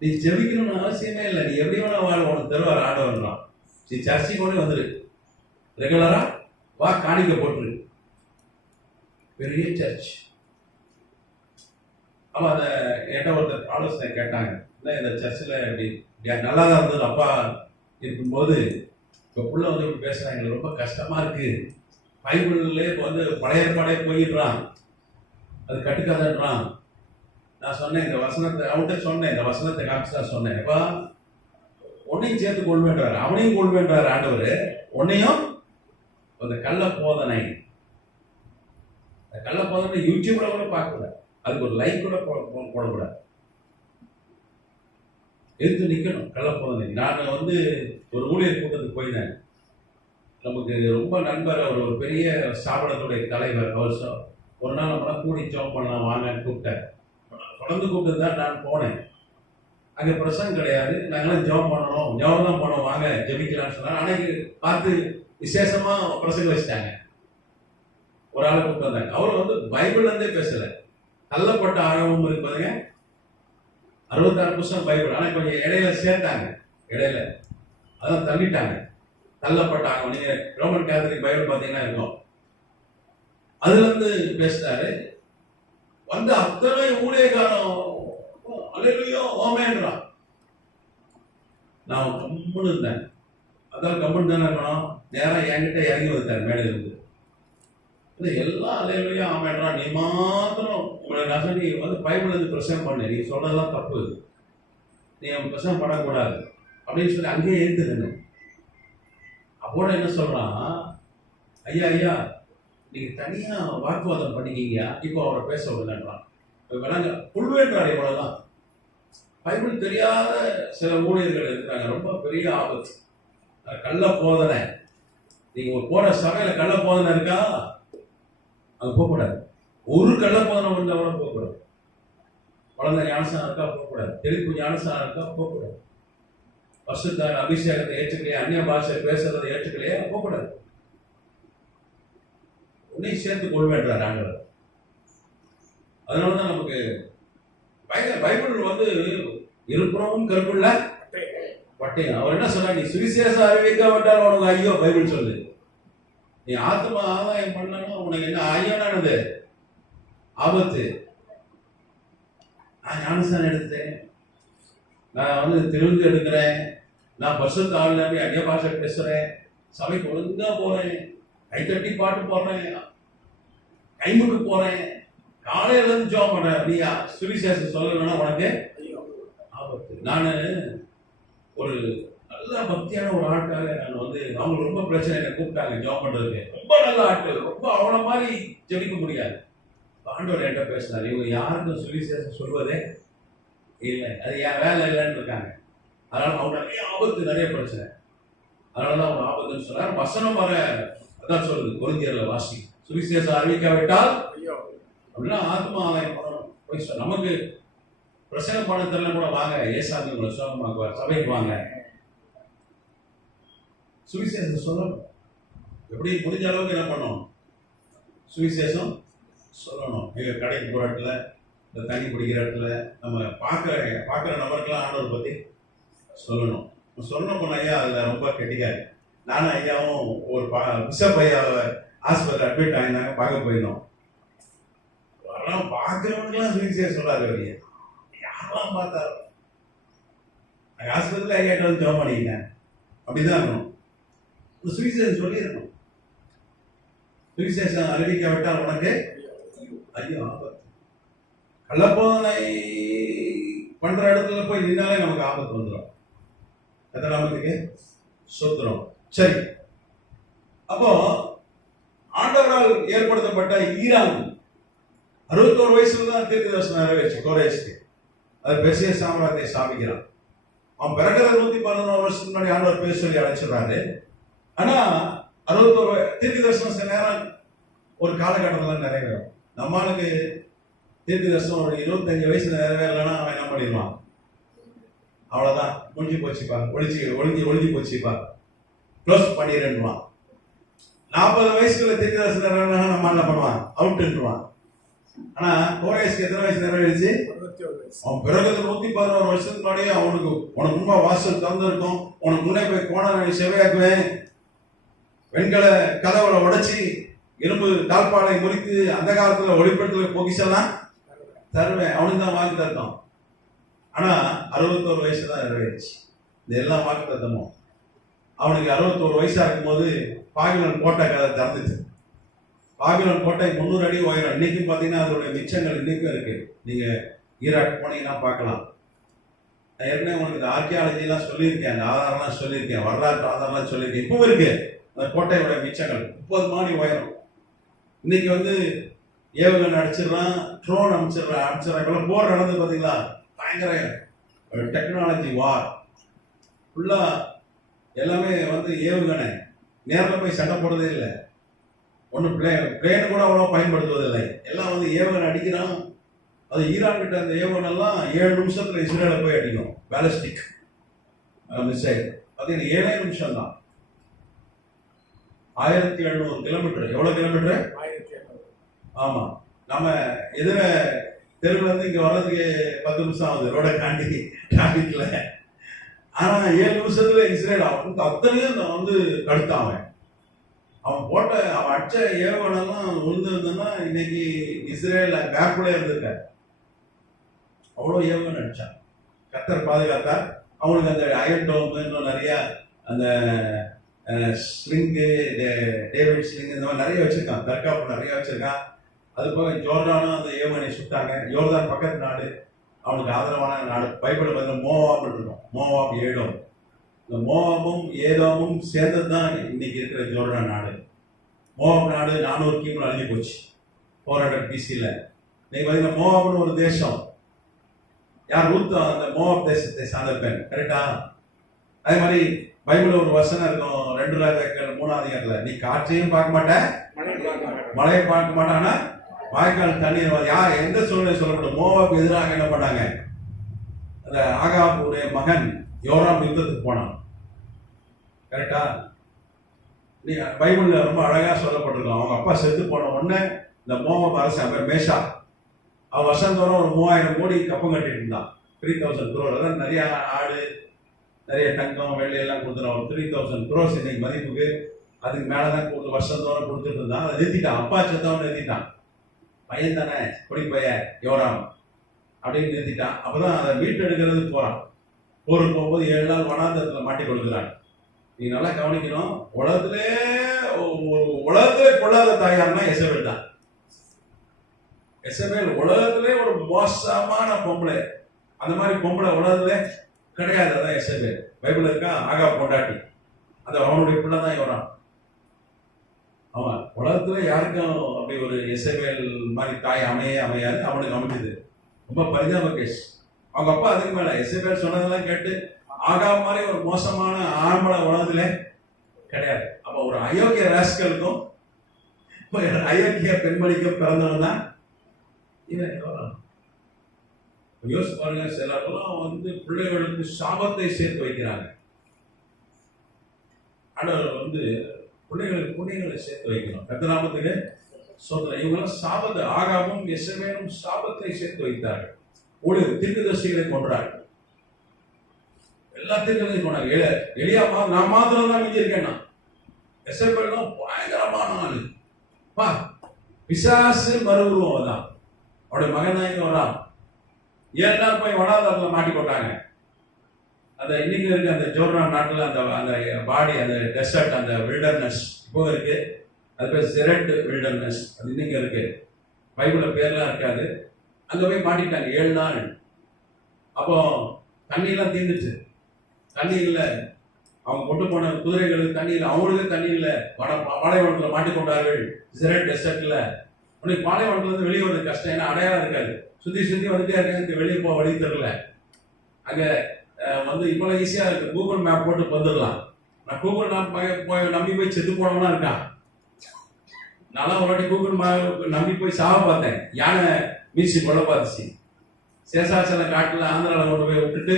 நீ ஜெபிக்கணும்னு அவசியமே இல்லை, நீ எப்படி வேணா வாழ, உனக்கு தருவார் ஆண்டவன்றான். நீ சர்ச்சைக்கு கொண்டு வந்துரு, ரெகுலரா வா, காணிக்க போட்டுரு, பெரிய சர்ச். அப்போ அதை என்கிட்ட ஒருத்தர் ஆலோசனை கேட்டாங்க, இல்லை இந்த சர்ச்சில் இப்படி நல்லா தான் இருந்தது அப்பா இருக்கும்போது, இப்போ புள்ள வந்து இப்படி பேசுகிறாங்க, எங்களுக்கு ரொம்ப கஷ்டமாக இருக்குது, பைபிள்லேயே இப்போ வந்து பழைய ஏற்பாடே போயிடுறான், அது கட்டுக்காதன்றான். நான் சொன்னேன், இந்த வசனத்தை அவன்கிட்ட சொன்னேன், இந்த வசனத்தை காமிச்சு தான் சொன்னேன், அப்பா உன்னையும் சேர்த்து கொள்வேன்றாரு, அவனையும் கொள்வேன்றாரு ஆண்டவர், உன்னையும். அந்த கள்ள போதனை, கள்ள போதனை யூடியூப்ல கூட பார்க்கக்கூடாது, அதுக்கு ஒரு லைக் கூட போடக்கூடாது, எடுத்து நிற்கணும் கள்ள போதனை. நான் வந்து ஒரு ஊழியர் கூட்டத்துக்கு போயினேன். நமக்கு ரொம்ப நண்பர், அவர் ஒரு பெரிய ஸ்தாபனத்துடைய தலைவர். அவர் ஒரு நாள் நம்மளாம் கூடி ஜாப் பண்ணலாம் வாங்கன்னு கூப்பிட்டார். தொடர்ந்து கூப்பிட்டு தான் நான் போனேன். அங்கே பிரசங்கம் கிடையாது, நாங்களாம் ஜாப் பண்ணணும், ஜாப் தான் போனோம், வாங்க ஜெபிக்கலாம்னு சொன்னாங்க. அன்னைக்கு பார்த்து விசேஷமா பிரசங்க வச்சுட்டாங்க. ஒரு ஆளை கூப்பிட்டு வந்தாங்க. அவர் வந்து பைபிள்ல இருந்தே பேசல, தள்ளப்பட்ட ஆழமும் இருப்பதுங்க 66 புத்தகம் பைபிள், ஆனா கொஞ்சம் இடையில சேர்த்தாங்க, இடையில அதான் தள்ளிட்டாங்க. தள்ளப்பட்ட ஆழம், நீங்க ரோமன் கேத்தலிக் பைபிள் பார்த்தீங்கன்னா இருக்கும், அதுல இருந்து பேசினாரு. வந்து அத்தனை ஊழியக்காரன் அல்லேலூயா ஆமென்றான். நான் கம்முன்னு இருந்தேன். அதான் கம்முன்னு தானே இருக்கணும், நேரம் என்கிட்ட இறங்கி வந்துட்டார் மேலே இருந்து. எல்லாம் அல்லேலூயா ஆமென்றான், நீ மாத்திரம் உங்களை நான் நீ வந்து பைபிள் இருந்து பிரசங்கம் பண்ணு, நீ சொல்றதெல்லாம் தப்பு, நீ அவன் பிரசங்கம் பண்ணக்கூடாது அப்படின்னு சொல்லி அங்கேயே எழுந்துருங்க. அப்போட என்ன சொல்றான், ஐயா ஐயா நீங்க தனியா வாக்குவாதம் பண்ணிக்கீங்க, இப்போ அவரை பேச விடலன்றான். விளங்க புல்வேன்றார். இவ்வளவுதான். பைபிள் தெரியாத சில ஊழியர்கள் இருக்கிறாங்க, ரொம்ப பெரிய ஆபத்து. கள்ள போதனை. நீங்க ஒரு போற சபையில கள்ள போதனை இருக்கா, அது போகக்கூடாது. ஒரு கள்ள போதனை வந்தவரை போகக்கூடாது. குழந்தை ஞானசானம் இருக்கா போகக்கூடாது, தெளிப்பு ஞானசானம் இருக்கா போகக்கூடாது, பசுத்தார் அபிஷேகத்தை ஏற்றுக்கலையா, அந்நிய பாஷை பேசுறதை ஏற்றுக்கலையா போகக்கூடாது. உன்னையும் சேர்த்து கொள்வேன்றார் ஆண்டவர். அதனாலதான் நமக்கு பைபிள் வந்து இருபுறமும் கருப்புள்ள பட்டயம். அவர் என்ன சொல்றாரு, நீ சுவிசேஷம் அறிவிக்காவிட்டால் உனக்கு ஐயோ பைபிள் சொல்லு. நீ ஆத்மா ஆதாயம் பண்ணணும், உனக்கு என்ன ஐயோனானது ஆபத்து. நான் ஞானசானம் எடுத்தேன், நான் வந்து திருவிழா எடுக்கிறேன், நான் பஸ்ஸுக்கு ஆள் போய் அந்நிய பாஷை பேசுறேன், சபைக்கு ஒழுங்கா போறேன், கைத்தட்டி பாட்டு போடுறேன், கைமுக்கு போறேன், காலையில இருந்து ஜாப் பண்றேன், நீ சுவிசேஷம் சொல்லணும்னா உனக்கு ஆபத்து. நான் ஒரு நல்ல பக்தியான ஒரு ஆட்காக நான் வந்து அவங்க ரொம்ப பிரச்சனை என்னை கூப்பிட்டாங்க ஜாப் பண்றதுக்கு. ரொம்ப நல்ல ஆட்கள், ரொம்ப அவனை மாதிரி ஜெபிக்க முடியாது. ஆண்டவர் என்கிட்ட பேசினார், இவங்க யாருக்கும் சுவிசேஷம் சொல்வதே இல்லை, அது என் வேலை இல்லைன்னு இருக்காங்க. அதனால அவங்க நிறைய ஆபத்து, நிறைய பிரச்சனை. அதனாலதான் அவங்க ஆபத்துன்னு சொன்னார். வசனம் வர அதான் சொல்லுது, கொரிந்தியர்ல வாசி, சுவிசேஷம் அறிவிக்காவிட்டால் அப்படின்னா ஆத்மா ஆதாயம் பண்ணணும். போய் நமக்கு பிரசங்க பண்ண தெரியல கூட வாங்க, ஏசாமி உங்களை சுகமாக்குவார், சபைக்கு வாங்க, சுவிசேஷம் சொல்லணும். எப்படி முடிஞ்ச அளவுக்கு என்ன பண்ணணும், சுவிசேஷம் சொல்லணும். எங்கள் கடைக்கு போகிற இடத்துல, இந்த தண்ணி குடிக்கிற இடத்துல, நம்ம பார்க்குற நபருக்கெல்லாம் ஆண்டவர் பற்றி சொல்லணும். சொல்லணும் போன ஐயா அதில் ரொம்ப கெட்டிக்காரு. நானும் ஐயாவும் ஒரு பிஷப் ஐயாவை ஹாஸ்பிட்டல் அட்மிட் ஆகியிருந்தாங்க, பார்க்க போயிருந்தோம். வரலாம் பார்க்குறவனுக்குலாம் சுவிசேஷம் சொல்லாரு ஐயா. யாரெல்லாம் பார்த்தாரு ஹாஸ்பிட்டலில் ஐயாட்ட வந்து ஜெபம் பண்ணிக்கிட்டேன். அப்படிதான் இருக்கணும். சுவிசேஷம் சொல்லியிருக்கணும். சுவிசேஷம் அறிவிக்காவிட்டால் உனக்கு ஐயோ ஆபத்து. கள்ளப்போதனை பண்ற இடத்துல போய் நின்னாலே நமக்கு ஆபத்து வந்துடும். எத்தனாமத்துக்கு சுத்திரம். சரி, அப்போ ஆண்டவரால் ஏற்படுத்தப்பட்ட ஈரான் 61 வயசுல தான் தீர்க்க தரிசனம் நிறைவேற்று கோரேஸ்க்கு. அது பெரிய சாம்ராஜ்யத்தை ஸ்தாபிக்கிறான். அவன் பிறகுற 111 வருஷத்துக்கு முன்னாடி ஆண்டவர் பேச சொல்லி அழைச்சிடுறாரு. ஆனா 61 தீர்க்க தரிசனம் சில நேரம் ஒரு காலகட்டத்தில் நிறைவேறும். நம்மளுக்கு தீர்க்க தரிசனம் ஒரு 25 வயசுல நிறைவேறலன்னா அவன் என்ன பண்ணிடுவான்? அவ்வளவுதான், முடிஞ்சு போச்சுப்பா, ஒளிஞ்சு போச்சுப்பா, க்ளோஸ் பண்ணிடுவான். 40 வயசுக்குள்ள தீர்க்க தரிசனம் நிறைவேறலன்னா நம்ம என்ன பண்ணுவான்? அவுட்டுவான். ஆனா கோரேஸ்க்கு எத்தனை வயசு நிறைவேறிச்சு? அவன் பிறகு 111 வருஷத்துக்கு முன்னாடியே உனக்கு முன்பா வாசல் திறந்திருக்கும், உனக்கு முன்னே போய் கோண செவையாக்குவேன், வெண்கல கதவுல உடைச்சி இரும்பு தாழ்பாலை முறித்து அந்த காலத்துல ஒளிப்படத்துல பொக்கிஷெல்லாம் தருவேன், அவனுக்கு தான் வாக்கு தரணும். ஆனா 61 வயசு தான் நிறைவேறிச்சு இந்த எல்லா வாக்கு தத்தமும். அவனுக்கு 61 வயசா இருக்கும்போது பாகிலன் கோட்டை கதை திறந்துச்சு. பாகிலன் கோட்டை 300 அடி உயரம். இன்னைக்கும் பார்த்தீங்கன்னா அதோட மிச்சங்கள் இன்னைக்கும் இருக்கு. நீங்க ஈராக் போனீங்கன்னா பார்க்கலாம். நான் ஏற்கனவே உங்களுக்கு ஆர்கியாலஜிலாம் சொல்லியிருக்கேன், அந்த ஆதாரம்லாம் சொல்லியிருக்கேன், வரலாற்று ஆதாரம்லாம் சொல்லியிருக்கேன். இப்பவும் இருக்கு அந்த கோட்டையோட மிச்சங்கள். 30 மாடி உயரம். இன்னைக்கு வந்து ஏவுகணை அடிச்சிடறான், ட்ரோன் அடிச்சிடறாங்க. போர் நடந்து பார்த்தீங்களா? பயங்கர டெக்னாலஜி வார். ஃபுல்லா எல்லாமே வந்து ஏவுகணை. நேரில் போய் சண்டை போடுறதே இல்லை. ஒன்றும் பிளேன் கூட அவ்வளோ பயன்படுத்துவதில்லை. எல்லாம் வந்து ஏவுகணை அடிக்கிறான். அது ஈரான் கிட்ட அந்த ஏவுகணைலாம் 7 நிமிஷத்துல இஸ்ரேலை போய் அடிக்கும். பேலஸ்டிக் மிசைல் பார்த்தீங்கன்னா 7 நிமிஷம் தான். 1700 கிலோமீட்டர். எவ்வளவு கிலோமீட்டர்? 1700. ஆமா, நம்ம எதிர தெருவில் இருந்து இங்க வர்றதுக்கு 10 நிமிஷம் ஆகுது ரோட டிராபிக்ல. ஆனா 7 நிமிஷத்துல இஸ்ரேல் அவனுக்கு அத்தனையும் வந்து தடுத்தான். அவன் அடிச்ச ஏவுகணைலாம் விழுந்திருந்தா இன்னைக்கு இஸ்ரேல் பேக்குள்ளே இருந்திருக்க. அவ்வளோ ஏவுகணை அடிச்சான். கத்தர் பாதுகாத்தார். அவனுக்கு அந்த அயன் டோம், இன்னும் நிறைய அந்த ஸ்லிங்கு, டேவிட் ஸ்லிங், இந்த மாதிரி நிறைய வச்சிருக்கான். தற்காப்பு நிறைய வச்சிருக்கான். அது போக ஜோர்டானும் அந்த ஏவுகணை சுட்டாங்க. யோர்தான் பக்கத்து நாடு, அவனுக்கு ஆதரவான நாடு. பைபிள் வந்து மோவாப் இருக்கும். மோவாப் ஏதோம். இந்த மோவாபும் ஏதோமும் சேர்ந்தது தான் இன்னைக்கு இருக்கிற ஜோர்டான் நாடு. மோவாப் நாடு 400 கிமு அழிஞ்சு போச்சு 400 BC-ல. இன்னைக்கு பார்த்தீங்கன்னா மோவாப்னு ஒரு தேசம். யார் ரூத் அந்த மோவாப் தேசத்தை சார்ந்த பெண். கரெக்டா? அதே மாதிரி பைபிள் ஒரு வசனம் இருக்கும் 2 ராஜாக்கள் 3ஆம் அதிகாரத்துல, நீ காற்றையும் பார்க்க மாட்டேன், மழையை பார்க்க மாட்டானா வாய்க்கால் தண்ணீர். யார் எந்த சூழ்நிலை சொல்லப்படும்? மோவாப் எதிராக என்ன பண்ணாங்க? அந்த ஆகாபுடைய மகன் யோராம் யுத்தத்துக்கு போனான். கரெக்டா? பைபிள்ல ரொம்ப அழகா சொல்லப்பட்டிருக்கோம். அவங்க அப்பா செத்து போன உடனே இந்த மோவாப் அரசன் பேர் மேஷா, அவன் வருஷந்தோறும் ஒரு 3000 கோடி கப்பம் கட்டிட்டு இருந்தான். 3000 crore. அதான் நிறைய ஆடு, நிறைய தங்கம், வெள்ளி எல்லாம் கொடுத்துருவான். 3000 crores இன்னைக்கு மதிப்புக்கு. அதுக்கு மேலதான் கொடுத்து வருஷந்தோறும் கொடுத்துட்டு இருந்தான். அதை நிறுத்திட்டான். அப்பா செத்தவன் நிறுத்திட்டான். பையன் தானே, கொடி பையன் யோராம் அப்படின்னு நிறுத்திட்டான். அப்பதான் அதை வீட்டு எடுக்கிறது போறான். போருக்கு போகும்போது 7 நாள் வனாந்தரத்துல மாட்டி கொடுக்குறாங்க. நீ நல்லா கவனிக்கணும். உலகத்திலே கொள்ளாத தாயார்னா எசபேல் தான். எசபேல் உலகத்திலே ஒரு மோசமான பொம்பளை. அந்த மாதிரி பொம்பளை உலகத்திலே கிடையாது. அதான் எசபேல். பைபிள் இருக்கா? ஆகா பொண்டாட்டி. அந்த அவனுடைய பிள்ளை தான் யோராம். அவன் உலகத்துல யாருக்கும் அப்படி ஒரு எசபேல் மாதிரி தாய் அமையாது. அவனுக்கு அமைஞ்சது. ரொம்ப பரிதாப கேஸ். அவங்க அப்பா அதுக்கு மேல எசபேல் சொன்னதெல்லாம் கேட்டு ஆகா மாதிரி ஒரு மோசமான ஆம்பளை உலகத்துல கிடையாது. அப்ப ஒரு அயோக்கிய ராஸ்கலுக்கும் அயோக்கிய பெண்மணிக்கும் பிறந்தவன் தான் இவன் யோராம். யோசிச்சு பாருங்க. சிலர்லாம் வந்து பிள்ளைகளுக்கு சாபத்தை சேர்த்து வைக்கிறாங்க. ஆண்டவர் வந்து பிள்ளைகளுக்கு புண்ணியங்களை சேர்த்து வைக்கணும். கர்த்தர் நாமத்துக்கு சோதனை இவங்கெல்லாம் சாபத்தை ஆகாமும் எசவேலும் சாபத்தை சேர்த்து வைத்தார்கள். தீர்க்கதரிசிகளை கொன்றார்கள். எல்லா தீர்க்கதரிசியும் கொண்டாங்க. எலியா நான் மாத்திரம் தான் மிஞ்சி இருக்கேன்னா, எசவேலும் பயங்கரமான ஆளு. பா பிசாசு மறுவுருவம் தான். அவருடைய மகனாங்க வரான். 7 நாள் போய் வனாந்தரத்தில் மாட்டிக்கொண்டாங்க. அந்த இன்னைக்கு இருக்கு அந்த ஜோர்டான் நாட்டில் அந்த அந்த பாடி அந்த டெசர்ட் அந்த வில்டர்னஸ் இப்போ இருக்கு. அது பேர் செரட் வில்டர்னஸ். அது இன்னைக்கு இருக்கு. பைபிள்ல பேர்லாம் இருக்காது. அங்கே போய் மாட்டிட்டாங்க 7 நாள். அப்போ தண்ணியெல்லாம் தீர்ந்துச்சு. தண்ணி இல்லை. அவங்க கொண்டு போன குதிரைகளுக்கு தண்ணி இல்லை. அவங்களுக்கு தண்ணி இல்லை. பாலைவனத்தில் மாட்டிக்கொண்டார்கள். செரட் டெசர்ட்ல. உனக்கு பாலைவனத்துலேருந்து வெளியே வரது கஷ்டம். ஏன்னா அடையாளம் இருக்காது. சுற்றி சுற்றி வந்துட்டே இருக்காங்க. வெளியே போக வழி தெரியல. அங்கே இவ்வளோ ஈஸியாக இருக்கு. கூகுள் மேப் போட்டு வந்துடலாம். நான் கூகுள் மேப் போய் நம்பி போய் செத்து போனவனா இருக்கான். நான்லாம் ஒரு வாட்டி கூகுள் மேப் நம்பி போய் சாவ பார்த்தேன். யானை மீசி கொள்ள பார்த்துச்சு. சேஷாச்சல காட்டில் ஆந்திராவில் கொண்டு போய் விட்டுட்டு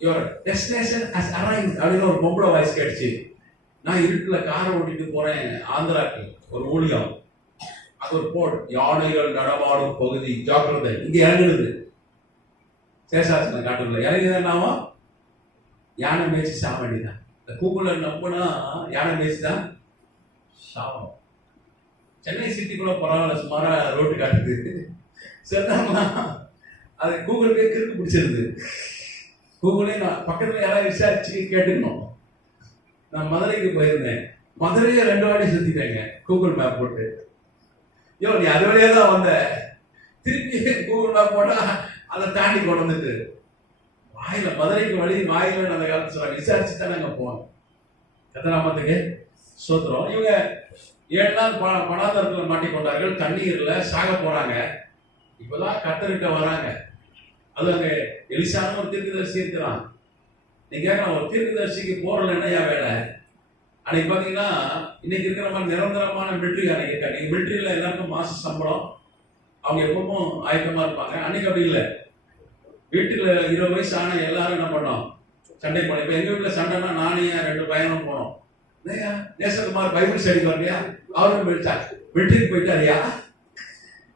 யுவர் டெஸ்டினேஷன் ஹஸ் அரைவ்ட் அப்படின்னு ஒரு பொம்பளை வாய்ஸ் கேட்டுச்சு. நான் இருட்டில் காரை ஓட்டிட்டு போறேன் ஆந்திராக்கு ஒரு ஊழியம். அது ஒரு போட் யானைகள் நடமாடும் பகுதி ஜாக்கிரதை இங்க இறங்குது. சேஷாச்சலம் காட்டுக்குள்ள இறங்கிதான் யானை மேய்ச்சி சாக வேண்டியதான். இந்த கூகுள நம்பினா யானை மேய்ச்சி தான் சாவம். சென்னை சிட்டிக்குள்ள பரவாயில்ல, சுமாரா ரோட்டு காட்டுது. சரிதாங்களா? அது கூகுளுக்கே கிறுக்கு பிடிச்சிருது. கூகுளே நான் பக்கத்துல யாராவது விசாரிச்சு கேட்டுக்கணும். நான் மதுரைக்கு போயிருந்தேன். மதுரையை 2 வாட்டி சுத்திட்டேங்க கூகுள் மேப் போட்டு. நீ அது வழியே தான் வந்த, திருப்பி கூகுள் மேப் போட்டா அதை தாண்டி கொண்டு வந்துட்டு வாயில மதுரைக்கு வழி வாயில அந்த காலத்து சொல்றாங்க. விசாரிச்சு தான் நாங்க போனோம். கத்தராமத்துக்கு சோத்திரம். இவங்க 7 நாள் பணாந்தரத்தில் மாட்டிக்கொண்டார்கள். தண்ணீர்ல சாக போறாங்க. இப்பதான் கத்தர்கிட்ட வராங்க. அது அங்க எலிசான ஒரு தீர்க்கதரிசி இருக்கிறான். நீங்க கேட்கலாம், ஒரு தீர்க்கதரிசிக்கு போறல என்னையா வேலை? அன்னைக்கு பாத்தீங்கன்னா இன்னைக்கு இருக்கிற மாதிரி நிரந்தரமான மிலிட்ரி அன்னைக்கு இருக்காங்க. நீங்க மிலிட்ரியில எல்லாருக்கும் மாச சம்பளம், அவங்க எப்பவும் ஆயத்தமா இருப்பாங்க. அன்னைக்கு அப்படி இல்லை. வீட்டுல 20 வயசு ஆன எல்லாரும் என்ன பண்ணோம்? சண்டை போனோம். இப்ப எங்க வீட்டுல சண்டைனா நானே 2 பையனும் போனோம். நேசகுமார் பைபிள் ஸ்டடி வரலையா? அவரும் போயிட்டா மிலிட்ரிக்கு போயிட்டாரியா?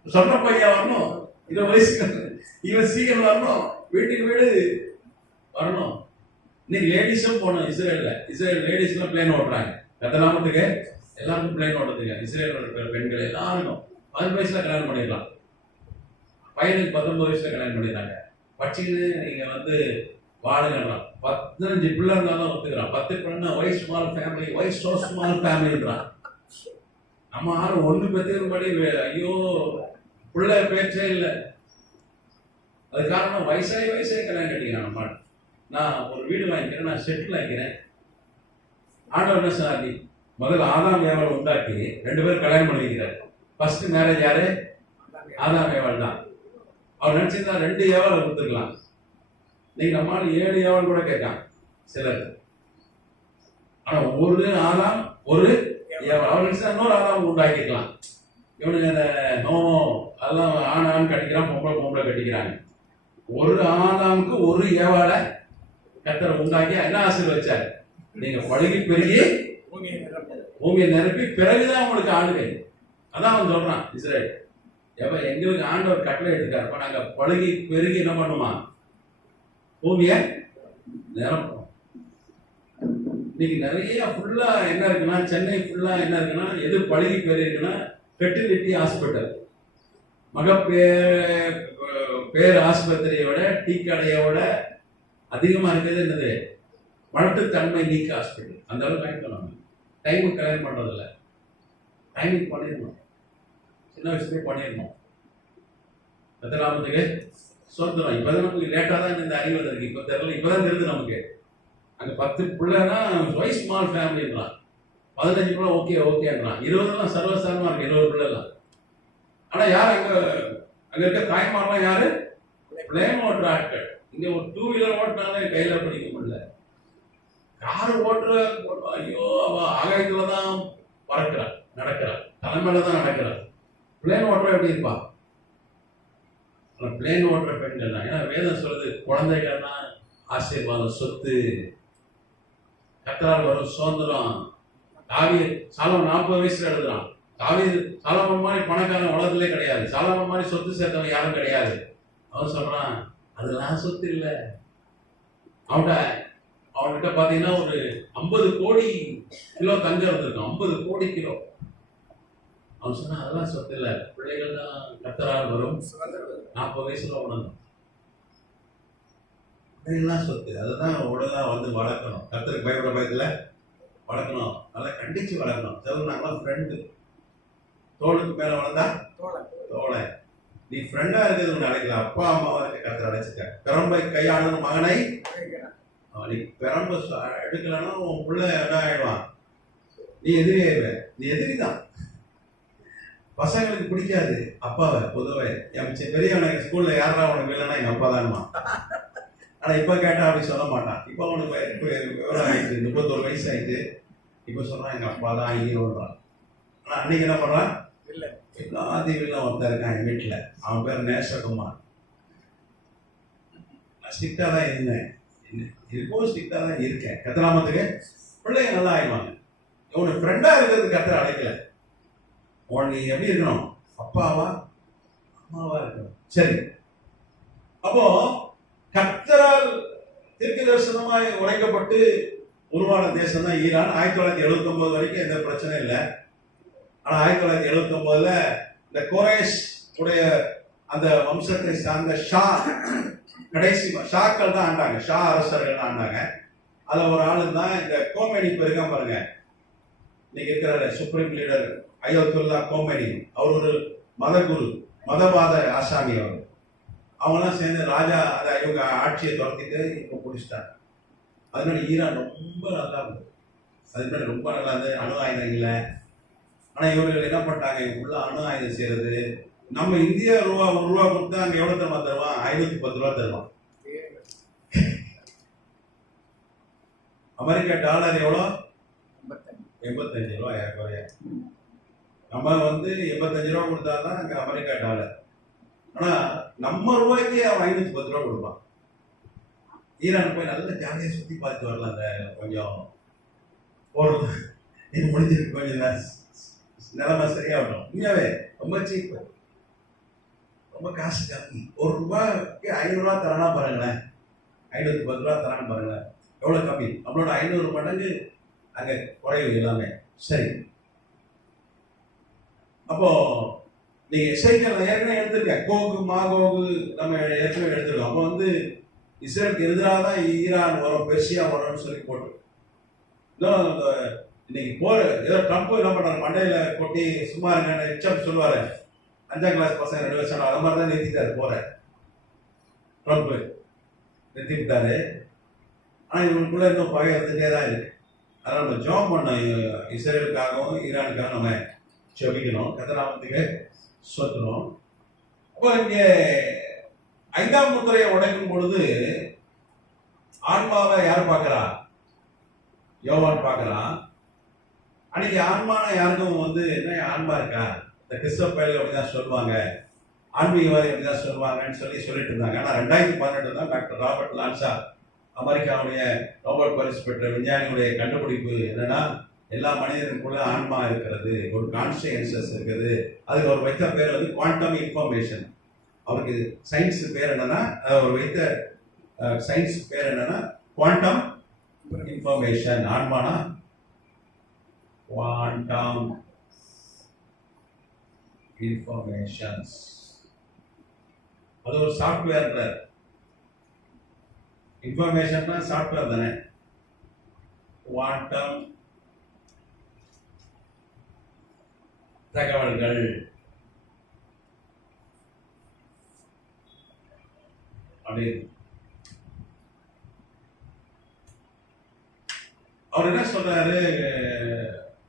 சொன்ன பையன் வரணும். 20 வயசுக்கு இவன் சீக்கிரம் வரணும். வீட்டுக்கு வீடு வரணும். இன்னைக்கு லேடிஸும் போனோம். இஸ்ரேல் லேடிஸ்லாம் பிளேன் ஓட்டுறாங்க. கத்தநாமத்துக்கு எல்லாருக்கும் பிளேன் ஓட்டுறதுங்க. இஸ்ரேல் பெண்கள் எல்லாருக்கும் 15 வயசுல கல்யாணம் பண்ணிடலாம். பையனுக்கு 19 வயசுல கல்யாணம் பண்ணிடுறாங்க. படிச்சுக்கிட்டு நீங்க வாழுங்கன்றான். 15 பிள்ளை இருந்தாலும் ஒத்துக்கிறான். 10 பிள்ளைன்னா why small family, why so small ஃபேமிலின்றான். நம்ம யாரும் ஒண்ணு பத்தி ஐயோ பிள்ளை பேச்சே இல்லை. அது காரணம் வயசாகி கல்யாணம் கட்டிக்கிறான். நம்ம நான் ஒரு வீடு வாங்கிக்கிறேன், நான் செட்டில் ஆகிக்கிறேன். ஆண்டவர் என்ன சொன்னார்? முதல்ல ஆதாம் ஏவாள் உண்டாக்கி 2 பேரும் கல்யாணம் பண்ணிக்கிறார். ஃபர்ஸ்ட் மேரேஜ் யாரு? ஆதாம் ஏவாள் தான். அவர் நினைச்சிருந்தா 2 ஏவாள் கொடுத்துருக்கலாம். நீங்க நம்மளால 7 ஏவாள் கூட கேட்கான் சிலர். ஆனா ஒரு ஆதாம் ஒரு ஏவாள். அவர் நினைச்சா இன்னொரு ஆதாம் உண்டாக்கிக்கலாம். இவனுங்க அதெல்லாம் ஆண் கட்டிக்கிறான், பொம்பளை கட்டிக்கிறாங்க. ஒரு ஆதாமுக்கு ஒரு ஏவாளை கர்த்தர் உண்டாக்கி என்ன ஆசீர்வதிச்சார்? நீங்க பழுகி பெருகி பூமியை நிரப்பி பிறகுதான் உங்களுக்கு ஆளுகை. அதான் அவன் சொல்றான் இஸ்ரேல். எங்களுக்கு ஆண்டவர் கட்டளை எடுத்துக்காரு. அப்ப நாங்க பழுகி பெருகி என்ன பண்ணுமா? பூமியை நிரப்போம். இன்னைக்கு நிறைய ஃபுல்லா என்ன இருக்குன்னா, சென்னை ஃபுல்லா என்ன இருக்குன்னா, எது பழுகி பெருகுன்னா ஃபெர்டிலிட்டி ஹாஸ்பிட்டல். பேர் ஆஸ்பத்திரியோட டீ கடையோட அதிகமா இருக்கிறது என்னது? வளர்த்துத்தன்மை நீக்க ஹாஸ்பிட்டல். அந்த அளவுக்கு ஆகிட்டோம். டைமுக்கு கல்யாணம் பண்றதில்ல. டைமுக்கு பண்ணிடணும். சின்ன வயசுலேயே பண்ணிடணும். கத்தராமத்துக்கு சொந்தம். இப்பதான் நமக்கு லேட்டா தான் இந்த அறிவு இருக்கு. இப்ப தெரியல, இப்பதான் தெரியுது நமக்கு. அங்க 10 பிள்ளைனா ஒய் ஸ்மால் ஃபேமிலின்றான். 15 பிள்ளை ஓகேன்றான். 20 சர்வசாதாரணமா இருக்கு. 20 பிள்ளை எல்லாம். ஆனா யார் அங்க இருக்க தாய்மாரெல்லாம் யாரு? பிளேன் ஓட்டுற ஆட்கள். இங்க ஒரு 2 வீலர் ஓட்டினாலே கையில பிடிக்க முடியல. கார் ஓட்டுற ஐயோ அவ ஆகாயத்துலதான் பறக்கிறான், நடக்கிறான், தலைமையிலதான் நடக்கிறான். பிளேன் ஓட்டுற எப்படி இருப்பா? பிளேன் ஓட்டுற பெண்கள் தான். ஏன்னா வேதம் சொல்றது குழந்தைகள் தான் ஆசீர்வாதம், சொத்து, கர்த்தரால் வரும் சுதந்திரம். சாலமோன் 40 வயசுல எழுதுறான். தாவீது சாலமோன் மாதிரி பணக்காரன் உலகத்திலே கிடையாது. சாலமோன் மாதிரி சொத்து சேர்த்தவன் யாரும் கிடையாது. அவன் சொல்றான், அதெல்லாம் சொத்து இல்லை. அவன்கிட்ட பாத்தீங்கன்னா ஒரு 50 கோடி கிலோ தங்கம் இருந்திருக்கும். 50 கோடி கிலோ. அவன் சொன்னா அதெல்லாம் சொத்து இல்லை, பிள்ளைகள் தான் கர்த்தரால் வரும் 40 வயசுல உணரணும். பிள்ளைகள்லாம் சொத்து, அதுதான் உடனே வந்து வளர்க்கணும். கர்த்தருக்கு பயப்பட பயத்துல வளர்க்கணும், நல்லா கண்டிச்சு வளர்க்கணும். சில நாங்களாம் ஃப்ரெண்டு, தோளுக்கு மேல வளர்ந்தா தோழை. நீ ஃப்ரெண்டா இருக்கிறது ஒன்று அழைக்கல, அப்பா அம்மாவை இருக்க கர்த்தர் அழைச்சிக்க. பெரம்பை கையாளும் மகனை நீ பெரம்பு எடுக்கலன்னா உன் பிள்ளை என்ன ஆயிடுவான், நீ எதிரி ஆயிடுவ. நீ எதிரி தான். பசங்களுக்கு பிடிக்காது அப்பாவை பொதுவே. என் பெரியவனுக்கு ஸ்கூல்ல யாரா உனக்கு இல்லைன்னா எங்க அப்பா தான்மா. ஆனா இப்ப கேட்டா அப்படி சொல்ல மாட்டான். இப்ப அவனுக்கு விவரம் ஆயிடுச்சு, 31 வயசு ஆயிடுச்சு. இப்ப சொல்றான் எங்க அப்பா தான் ஹீரோன்றான். ஆனா அன்னைக்கு என்ன பண்றான், எல்லாத்தையும் ஒருத்தர் இருக்கான் என் வீட்டுல, அவன் பேர் நேசகுமார். நான் ஸ்ட்ரிக்டா தான் இருந்தேன், இப்பவும் ஸ்ட்ரிக்டா தான் இருக்கேன். கத்தராமத்துக்கு பிள்ளைங்க நல்லா ஆயிடுவாங்க. உனக்கு ஃப்ரெண்டா இருக்கிறது கத்தரை அழைக்கல. உனக்கு எப்படி இருக்கணும், அப்பாவா அம்மாவா இருக்கணும். சரி, அப்போ கர்த்தரால் தீர்க்க தரிசனமாய் உரைக்கப்பட்டு உருவான தேசம் தான் ஈரான். 1979 வரைக்கும் எந்த பிரச்சனையும் இல்லை. ஆனா 1979ல இந்த கோரேஷ் உடைய அந்த வம்சத்தை சார்ந்த ஷா, கடைசி ஷாக்கள் தான் ஆண்டாங்க, ஷா அரசர்கள் தான் ஆண்டாங்க. அதுல ஒரு ஆளு தான் இந்த கோமேனி பெருகா பாருங்க, இன்னைக்கு இருக்கிற சுப்ரீம் லீடர் அயோத்துல்லா கோமேனி. அவர் ஒரு மதகுரு, மதவாத ஆசாமி. அவர் அவங்கெல்லாம் சேர்ந்து ராஜா அதை இவங்க ஆட்சியை துரத்திட்டு இப்போ பிடிச்சிட்டாங்க. அதனால ஈரான் ரொம்ப நல்லா இருந்தது, அதுக்கு முன்னாடி ரொம்ப நல்லா இருந்தது. அணு ஆயுதம் இல்லை. ஆனா இவர்கள் என்ன பண்ணிட்டாங்க, இவங்க அணு ஆயுதம் செய்யறது. நம்ம இந்திய ரூபா ₹1 கொடுத்தா அங்க எவ்வளவு தருவா தருவான், $510 தருவான். அமெரிக்கா டாலர் எவ்வளோ, $85 ஏறக்குறைய. நம்ம வந்து $85 கொடுத்தாதான் அங்க அமெரிக்கா டாலர். ஆனா நம்ம ரூபாய்க்கு அவன் $510 கொடுப்பான். ஈரான் போய் நல்ல ஜாலியா சுத்தி பார்த்து வரலாம். அந்த கொஞ்சம் போறது இது முடிஞ்சிருக்கு, கொஞ்சம் நிலைமை சரியாகட்டும். உண்மையாவே ரொம்ப சீப்பு, ரொம்ப காசு கம்மி. ₹1 500 தரானா பாருங்களேன், $510 தரான்னு பாருங்களேன், எவ்வளவு கம்மி. நம்மளோட 500 மடங்கு அங்க குறைவு எல்லாமே. சரி, அப்போ நீங்க இசைக்கல் ஏற்கனவே எடுத்திருக்க கோகு மாகோகு நம்ம ஏற்கனவே எடுத்திருக்கோம். அப்போ வந்து இஸ்ரேலுக்கு எதிராக தான் ஈரான் வரும், பெர்சியா வரும்னு சொல்லி போட்டு இன்னைக்கு போற ஏதோ ட்ரம்ப் என்ன பண்றாரு, மண்டையில கொட்டி சும்மா இருக்க சொல்லுவாரு, 5ஆம் கிளாஸ் பசங்க 2 வருஷம் அது மாதிரி தான் நிறுத்திட்டாரு போற ட்ரம்ப், நிறுத்தி விட்டாரு. ஆனா இவங்களுக்குள்ள இன்னும் பகை இருந்துட்டே தான் இருக்கு. அதனால நம்ம ஜாப் பண்ணோம், இஸ்ரேலுக்காகவும் ஈரானுக்காகவும் நம்ம செபிக்கணும், கத்தராமத்துக்கு சொத்துறோம். அப்போ இங்க 5ஆம் முத்திரையை உடைக்கும் பொழுது ஆன்மாவை யார் பார்க்கிறா, யோவான் பார்க்கிறான். அன்னைக்கு ஆன்மானா யாருக்கும் வந்து என்ன ஆன்மா இருக்கா, இந்த கிறிஸ்தவ பயிர்கள் அப்படிதான் சொல்லுவாங்க, ஆன்மீகவாதி அப்படிதான் சொல்லுவாங்கன்னு சொல்லிட்டு இருந்தாங்க. ஆனா 2018 தான் டாக்டர் ராபர்ட் லான்சா, அமெரிக்காவுடைய நோபல் பரிசு பெற்ற விஞ்ஞானியுடைய கண்டுபிடிப்பு என்னன்னா, எல்லா மனிதனுக்குள்ள ஆன்மா இருக்கிறது, ஒரு கான்சியன்சஸ் இருக்குது. அதுக்கு அவர் வைத்த பேர் வந்து குவாண்டம் இன்ஃபர்மேஷன். அவருக்கு சயின்ஸ் பேர் என்னன்னா, அவர் வைத்த சயின்ஸ் பேர் என்னன்னா குவாண்டம் இன்ஃபர்மேஷன். ஆன்மானா குவாண்டம் இன்ஃபர்மேஷன்ஸ். அது ஒரு சாஃப்ட்வேர். இன்ஃபர்மேஷன்னா சாஃப்ட்வேர் தானே. குவாண்டம் தகவல்கள். அப்படி அவர் என்ன சொல்றாரு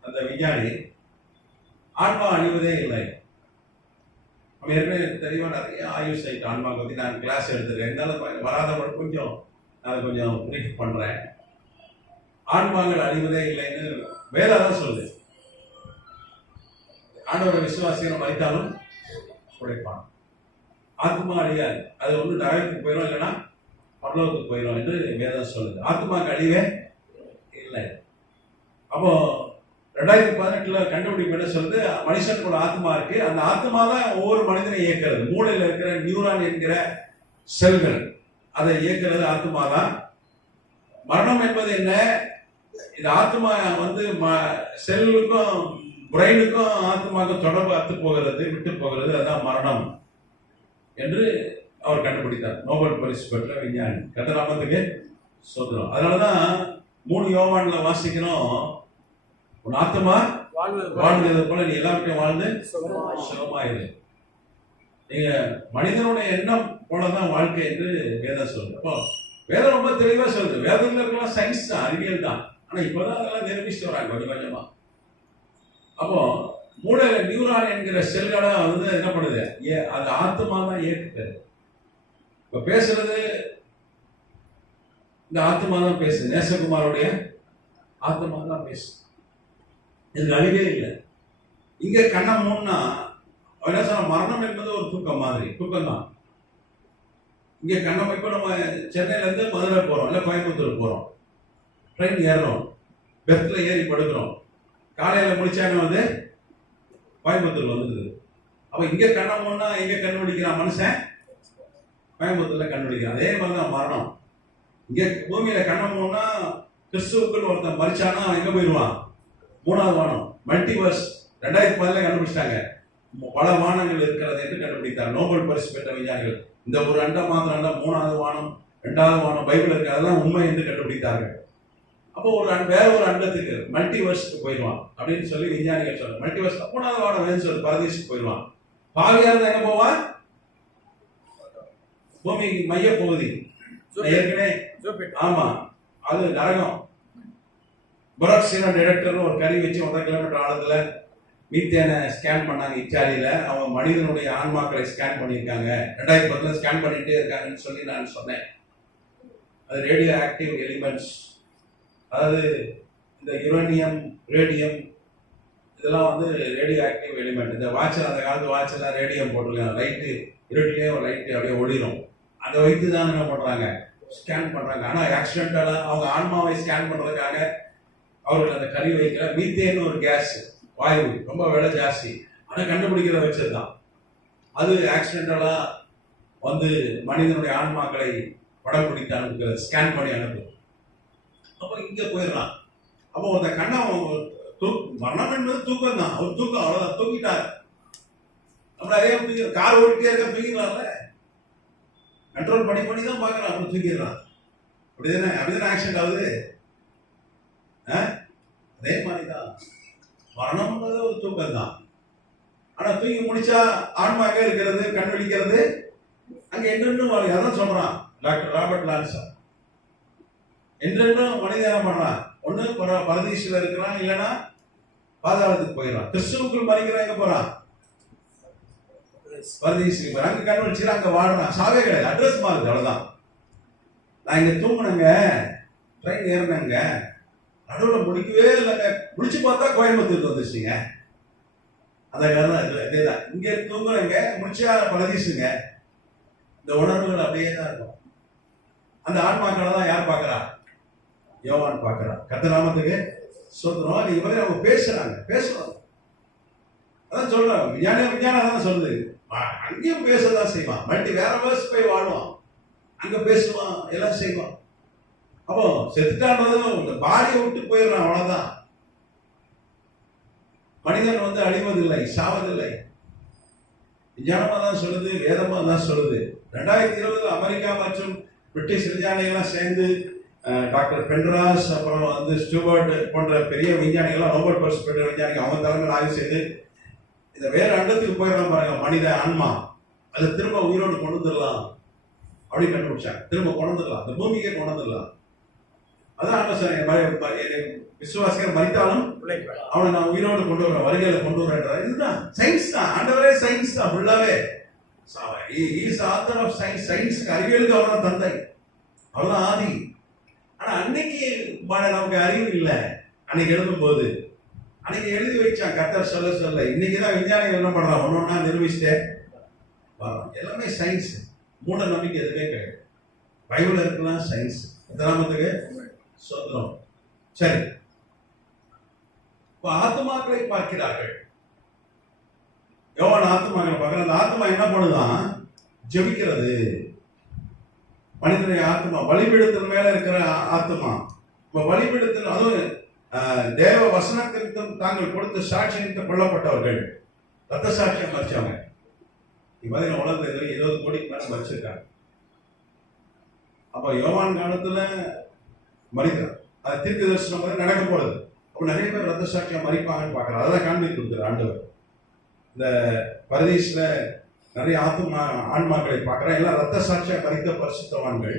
அந்த விஞ்ஞானி, ஆன்மா அழிவதே இல்லை. நம்ம ஏற்கனவே தெளிவா நிறைய ஆய்வு செய்யிட்டு ஆன்மாவை பத்தி நான் கிளாஸ் எடுத்துருக்கேன். இருந்தாலும் வராத கொஞ்சம் நான் கொஞ்சம் பிரீஃப் பண்றேன். ஆன்மாங்கள் அழிவதே இல்லைன்னு வேலை தான் சொல்லுது. ஆண்டவரை விசுவாசிகளை மறித்தாலும் உழைப்பான், ஆத்மா அழியாது. அது ஒன்று நரகத்துக்கு போயிடும், இல்லைன்னா பரலோகத்துக்கு போயிடும் என்று வேதம் சொல்லுது. ஆத்மாக்கு அழிவே இல்லை. அப்போ 2018 கண்டுபிடிப்பு என்ன சொல்லுது, மனுஷனுக்கு ஆத்மா இருக்கு. அந்த ஆத்மா தான் ஒவ்வொரு மனிதனை இயக்கிறது. மூளையில இருக்கிற நியூரான் என்கிற செல்கள் அதை இயக்கிறது ஆத்மா தான். மரணம் என்பது என்ன? இந்த ஆத்மா வந்து செல்லுக்கும் பிரெயினுக்கும் ஆத்மாவுக்கும் தொடர்பு அத்து போகிறது, விட்டு போகிறது. அதுதான் மரணம் என்று அவர் கண்டுபிடித்தார். நோபல் பரிசு பெற்ற விஞ்ஞானி. கர்த்தராமத்துக்கு சோதரம். அதனாலதான் 3 யோவான்ல வாசிக்கிறோம், உன் ஆத்மா வாழ்ந்தது போல நீ எல்லாருக்கும் வாழ்ந்து சுகமாயிரு. நீங்க மனிதனுடைய எண்ணம் போலதான் வாழ்க்கை என்று வேதம் சொல்லுது. அப்போ வேதம் ரொம்ப தெளிவா சொல்லுது. வேதத்துல இருக்கலாம் சயின்ஸ் தான், அறிவியல் தான். ஆனா இப்பதான் அதெல்லாம் நிரூபிச்சுட்டு வராங்க கொஞ்சம் கொஞ்சமா. அப்போ மூளையில நியூரான் என்கிற செல்களை வந்து என்ன பண்ணுது, அந்த ஆத்மா தான் இயக்குது. இப்ப பேசுறது இந்த ஆத்மா தான் பேசுது. நேசகுமாரோடைய ஆத்மா தான் பேசு. இதுக்கு அழிவே இல்லை. இங்க கண்ணை மூணுனா என்ன சொன்ன, மரணம் என்பது ஒரு தூக்கம் மாதிரி, தூக்கம் தான். இங்க கண்ணை இப்ப நம்ம சென்னையில இருந்து மதுரை போறோம், இல்ல கோயம்புத்தூர் போறோம், ட்ரெயின் ஏறுறோம், பெர்த்ல ஏறி படுக்கிறோம், காலையில முடிச்சாங்க வந்து கோயம்புத்தூர் வந்துடுது. அப்ப இங்க கண்ணை மூணுனா எங்க கண்டுபிடிக்கிறான் மனுஷன்? கோயம்புத்தூர்ல கண்டுபிடிக்கிறான். அதே மாதிரிதான் மரணம். இங்க பூமியில கண்ணை மூணுனா கிறிஸ்துவுக்குன்னு ஒருத்தன் மறிச்சானா எங்க போயிடுவான்? 3வது வானம், மல்டிவர்ஸ். 2010 கண்டுபிடிச்சிட்டாங்க. பல வானங்கள் இருக்கிறது என்று கண்டுபிடித்தார் நோபல் பரிசு பெற்ற விஞ்ஞானிகள். இந்த ஒரு அண்டம் மாத்திரம் அல்ல, 3வது வானம், 2வது வானம், பைபிள் இருக்கு, அதெல்லாம் உண்மை என்று கண்டுபிடித்தார்கள். அப்போ வேற ஒரு அண்டத்துக்கு மல்டிவர்ஸ்க்கு போயிடுவான் அப்படின்னு சொல்லி விஞ்ஞானிகள் சொல்றாங்க. மல்டிவர்ஸ் 3வது வானம் வேணும் சொல்லி பரதேசுக்கு போயிடுவான். பாவியா இருந்தா எங்க போவான்? பூமி மைய பகுதி ஏற்கனவே, ஆமா, அது நரகம். புராக்சினல் டிடெக்டர் ஒரு கருவி வச்சு 1.5 கிலோமீட்டர் ஆழத்துல மீத்தேனை ஸ்கேன் பண்ணாங்க இத்தாலியில. அவங்க மனிதனுடைய ஆன்மாக்களை ஸ்கேன் பண்ணியிருக்காங்க. 2010 ஸ்கேன் பண்ணிட்டே இருக்காங்கன்னு சொல்லி நான் சொன்னேன். அது ரேடியோ ஆக்டிவ் எலிமெண்ட்ஸ், அதாவது இந்த யுரேனியம், ரேடியம், இதெல்லாம் வந்து ரேடியோ ஆக்டிவ் எலிமெண்ட். இந்த வாட்சில், அந்த காலத்து வாட்சில் ரேடியம் போட்டிருக்காங்க. லைட்டு இருட்டிலே ஒரு லைட்டு அப்படியே ஒளிரும். அதை வைத்து தான் என்ன பண்றாங்க, ஸ்கேன் பண்றாங்க. ஆனா ஆக்சிடென்டால அவங்க ஆன்மாவை ஸ்கேன் பண்றதுக்காக அவர்கள் அந்த கருவி வைக்கிற மீத்தேன் ஒரு கேஸ், வாயு, ரொம்ப விலை ஜாஸ்தி. அதை கண்டுபிடிக்கிற வச்சதுதான். அது ஆக்சிடென்டலா வந்து மனிதனுடைய ஆன்மாக்களை படம் பிடித்து அனுப்புகிறது, ஸ்கேன் பண்ணி அனுப்புது. அப்போ இங்க போயிடலாம். அப்போ அந்த கண்ணை மரணம் என்பது தூக்கம் தான். அவர் தூக்கம், அவ்வளவுதான், தூக்கிட்டார். நம்ம அதே கார் ஓடிட்டே இருக்க தூக்கிடலாம்ல, கண்ட்ரோல் பண்ணி தான் பார்க்கலாம். அப்படி தூக்கிடலாம். அப்படிதானே ஆக்சிடென்ட் ஆகுது. அதே மாதிரிதான் மரணம்ன்றது ஒரு தூக்கம் தான். ஆனா தூங்கி முடிச்சா ஆன்மா எங்க இருக்கிறது, கண் விழிக்கிறது அங்க என்றென்றும் வாழி. அதான் சொல்றான் டாக்டர் ராபர்ட் லான்சா. என்றென்றும் மனிதன் என்ன பண்றான், ஒண்ணு பரதீசில இருக்கிறான், இல்லைன்னா பாதாளத்துக்கு போயிடறான். கிறிஸ்துவுக்குள் மறிக்கிறான், எங்க போறான்? பரதீசுக்கு போறான். அங்க கண் விழிச்சு அங்க வாழ்றான். சாவே கிடையாது, அட்ரஸ் மாறுது, அவ்வளவுதான். நான் இங்க தூங்கினேங்க, ட்ரெயின் ஏறினேங்க, நடுவில் முடிக்கவே இல்லைங்க, முடிச்சு பார்த்தா கோயம்புத்தூர் வந்துச்சுங்க. அந்த இதேதான். இங்க தூங்குறங்க, முடிச்சா பரதீசுங்க. இந்த உணர்வுகள் அப்படியே தான் இருக்கும். அந்த ஆன்மாக்களை தான் யார் பார்க்கறா? யோவான் பார்க்கறா. கர்த்தராமத்துக்கு சொல்றோம். நீங்க வந்து அவங்க பேசுறாங்க. அதான் சொல்றாங்க. விஞ்ஞானம் தான் சொல்லுது. அங்கேயும் பேசதான் செய்வான். வேற வேர்ஸ் போய் வாழ்வான், அங்க பேசுவான், எல்லாம் செய்வான். அப்போ செத்துட்டான்றதும் இந்த பாடியை விட்டு போயிடுறான், அவ்வளவுதான். மனிதன் வந்து அழிவதில்லை, சாவதில்லை. விஞ்ஞானமா தான் சொல்லுது, வேதமா தான் சொல்லுது. 2020 அமெரிக்கா மற்றும் பிரிட்டிஷ் விஞ்ஞானிகள்லாம் சேர்ந்து டாக்டர் பென்ராஸ், அப்புறம் வந்து ஸ்டூவர்ட் போன்ற பெரிய விஞ்ஞானிகள்லாம், நோபல் பரிசு பெற்ற விஞ்ஞானிகள், அவங்க தலைமையில் ஆய்வு செய்து இந்த வேற அண்டத்துக்கு போயிடலாம் பாருங்க, மனித ஆன்மா அதை திரும்ப உயிரோடு கொண்டு வந்துடலாம் அப்படின்னு கண்டுபிடிச்சாங்க. திரும்ப கொண்டு வந்துடலாம், அந்த பூமிக்கே கொண்டு வந்துடலாம். அதான் விசுவாசிகள் மறித்தாலும் அவனை நான் உயிரோடு கொண்டு வரேன், வருகையில கொண்டு வரேன். இதுதான் சயின்ஸ் தான். ஆண்டவரே சயின்ஸ் தான் ஃபுல்லாவே. சயின்ஸுக்கு, அறிவியலுக்கு அவர் தான் தந்தை, அவர் தான் ஆதி. ஆனா அன்னைக்கு நமக்கு அறிவு இல்லை. அன்னைக்கு எழுதும் போது அன்னைக்கு எழுதி வச்சான் கர்த்தர் சொல்ல. இன்னைக்குதான் விஞ்ஞானிகள் என்ன பண்றான், ஒன்னொன்னா நிரூபிச்சுட்டே வர்றான். எல்லாமே சயின்ஸ், மூட நம்பிக்கை எதுவுமே கிடையாது. பைபிள் இருக்கலாம் சயின்ஸ். எத்தனாமத்துக்கு சொல்றோம். சரி, ஆத்துமாக்களை பார்க்கிறார்கள். யோவான் ஆத்துமாக்களை பார்க்கிற அந்த ஆத்மா என்ன பண்ணுதான்? ஜெபிக்கிறது. மனிதனுடைய ஆத்மா பலிபீடத்தின் மேல இருக்கிற ஆத்மா. பலிபீடத்தில் அதுவும் தேவ வசனத்திற்கு தாங்கள் கொடுத்த சாட்சியத்தை கொல்லப்பட்டவர்கள், ரத்த சாட்சியம் மறிச்சவங்க. இப்ப உலகத்துல 20 கோடிக்கு மேல மறிச்சிருக்காங்க. அப்ப யோவான் காலத்துல மறிக்கிறார். அது தீர்க்க தரிசனம் நடக்க போறது. அப்ப நிறைய பேர் ரத்த சாட்சியம் மறிப்பாங்கன்னு பாக்குறாரு. அதெல்லாம் காண்பித்து கொடுக்குற ஆண்டவர். இந்த பரதீஸ்ல நிறைய ஆன்மாக்களை பார்க்கிறேன். எல்லாம் ரத்த சாட்சியா மறித்த பரிசுத்தவான்கள்.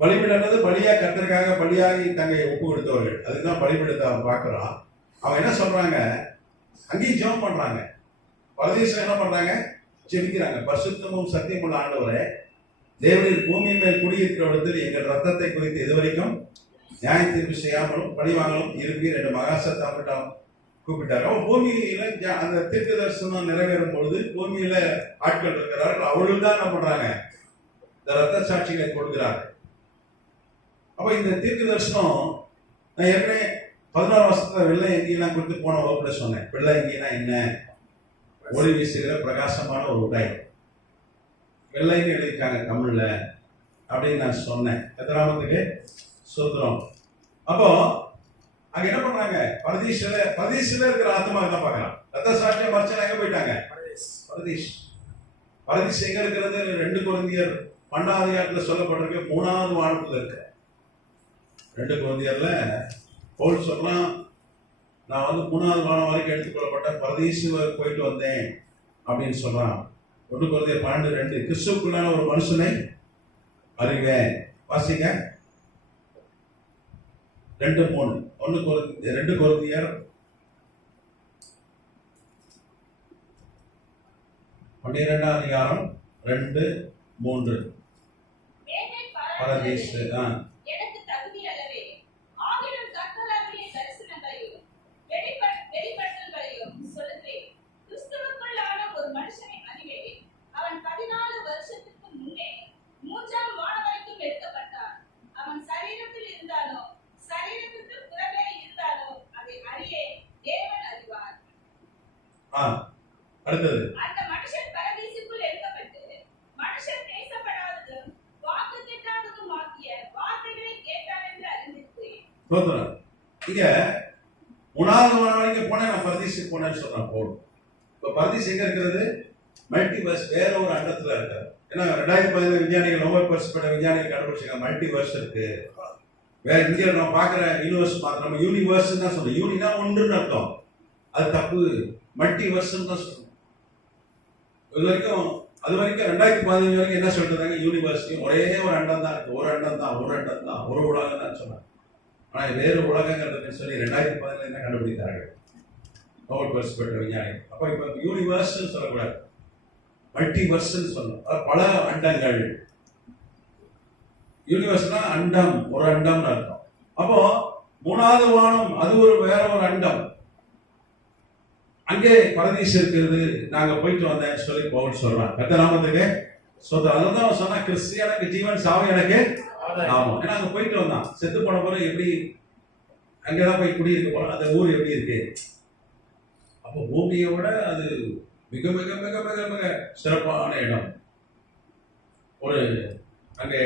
பலிபீடன்றது பலியா கர்த்தருக்காக பலியாகி தங்கை ஒப்பு கொடுத்தவர்கள். அதுதான் பலிபீடத்தை அவன் பார்க்கிறான். அவன் என்ன சொல்றாங்க? அங்கேயும் ஜெபம் பண்றாங்க. பரதீஸ்ல என்ன பண்றாங்க? ஜெபிக்கிறாங்க. பரிசுத்தமும் சத்தியமுள்ள ஆண்டவரே, தேவனின் பூமியின் மேல் குடியிருக்கிற இடத்தில் எங்கள் ரத்தத்தை குறித்து இதுவரைக்கும் நியாய தீர்ப்பு செய்யாமலும் பழிவாங்கலும் இருப்பீர் என்று மகாசத்தம் கூப்பிட்டார். அவன் பூமியில அந்த தீர்க்க தரிசனம் நிறைவேறும் பொழுது பூமியில ஆட்கள் இருக்கிறார்கள். அவர்கள் தான் என்ன பண்றாங்க? இந்த ரத்த சாட்சிகளை கொடுக்கிறார்கள். அப்ப இந்த தீர்க்க தரிசனம் நான் ஏற்கனவே 16 வருஷத்துல வெள்ளை எங்கேயெல்லாம் கொடுத்து போன வகுப்புல சொன்னேன். வெள்ளை எங்கேனா என்ன? ஒளி வீசுகிற பிரகாசமான ஒரு உடை. வெள்ளைன்னு எழுதியிருக்காங்க தமிழ்ல அப்படின்னு நான் சொன்னேன். எத்தனாமத்துக்கு சூத்திரம். அப்போ அங்க என்ன பண்றாங்க? பரதீசில இருக்கிற ஆத்மா தான் பார்க்கலாம். ரத்த சாட்சியம் மறைச்சா எங்க போயிட்டாங்க? பரதீஸ் எங்க இருக்கிறது? 2 கொரிந்தியர் 12வது அதிகாரத்துல சொல்லப்பட்டிருக்கு. 3வது வானத்துல இருக்கு. 2 கொரிந்தியர்ல பவுல் சொல்றான், நான் 3வது வானம் வரைக்கும் எடுத்துக்கொள்ளப்பட்ட பரதீசு போயிட்டு வந்தேன் அப்படின்னு சொல்றான். 1 கொரிந்தியர் 12:2 கிறிஸ்துவுக்குள்ளான ஒரு மனுஷனை அறிவேன். வாசிங்க. 2:3 2 கொரிந்தியர் 12வது அதிகாரம் 2:3 பரதீசு. அடுத்தது அந்த மனுஷன் பரதீசுக்குள் எடுக்கப்பட்டு மனுஷன் பேசப்படாததும் வாக்கு கேட்காததும் ஆகிய வார்த்தைகளை கேட்டார் என்று அறிந்திருக்கிறேன். இங்க 3வது வானம் வரைக்கும் போனேன், நான் பரதீசுக்கு போனேன்னு சொல்றேன் பவுல். இப்ப பரதீஸ் எங்க இருக்கிறது? மல்டிவர்ஸ், வேற ஒரு அண்டத்துல இருக்காரு. ஏன்னா 2015 விஞ்ஞானிகள் நோபல் பரிசு பெற்ற விஞ்ஞானிகள் கண்டுபிடிச்சாங்க மல்டிவர்ஸ் இருக்கு. வேற இங்க நம்ம பாக்குற யூனிவர்ஸ் பார்க்க நம்ம யூனிவர்ஸ் தான் சொல்றோம். யூனினா ஒன்றுன்னு அர்த்தம். அது தப்பு. மல்டிவர்ஸ் தான் சொல்றோம். அது வரைக்கும் 2015 வரைக்கும் என்ன சொல்லிட்டு யூனிவர்சிட்டி ஒரே ஒரு அண்டம் தான் இருக்கு. ஒரு அண்டம் தான் ஒரு உலகம் தான் சொன்னாங்க. ஆனா வேறு உலகங்கள் சொல்லி 2015 என்ன கண்டுபிடித்தார்கள் நோபல் பரிசு பெற்ற விஞ்ஞானி. அப்ப இப்ப யூனிவர்ஸ் சொல்லக்கூடாது, மல்டிவர்ஸ் சொல்லணும். பல அண்டங்கள். யூனிவர்ஸ்னா அண்டம், ஒரு அண்டம்னு அர்த்தம். அப்போ 3வது வானம் அது ஒரு வேற ஒரு அண்டம். அங்கே பரதீஸ் இருக்கிறது. நாங்க போயிட்டு வந்தேன்னு சொல்லி பவுல் சொல்றான். கர்த்தர் நாமத்துக்கு ஸ்தோத்திரம். அதுதான் சொன்னா கிறிஸ்டியனுக்கு ஜீவன், சாவு எனக்கு ஆமா. ஏன்னா அங்க போயிட்டு வந்தான். செத்து போன போல எப்படி அங்கதான் போய் குடியிருக்க போல அந்த ஊர் எப்படி இருக்கு? அப்போ பூமியோட அது மிக மிக மிக மிக மிக சிறப்பான இடம். ஒரு அங்கே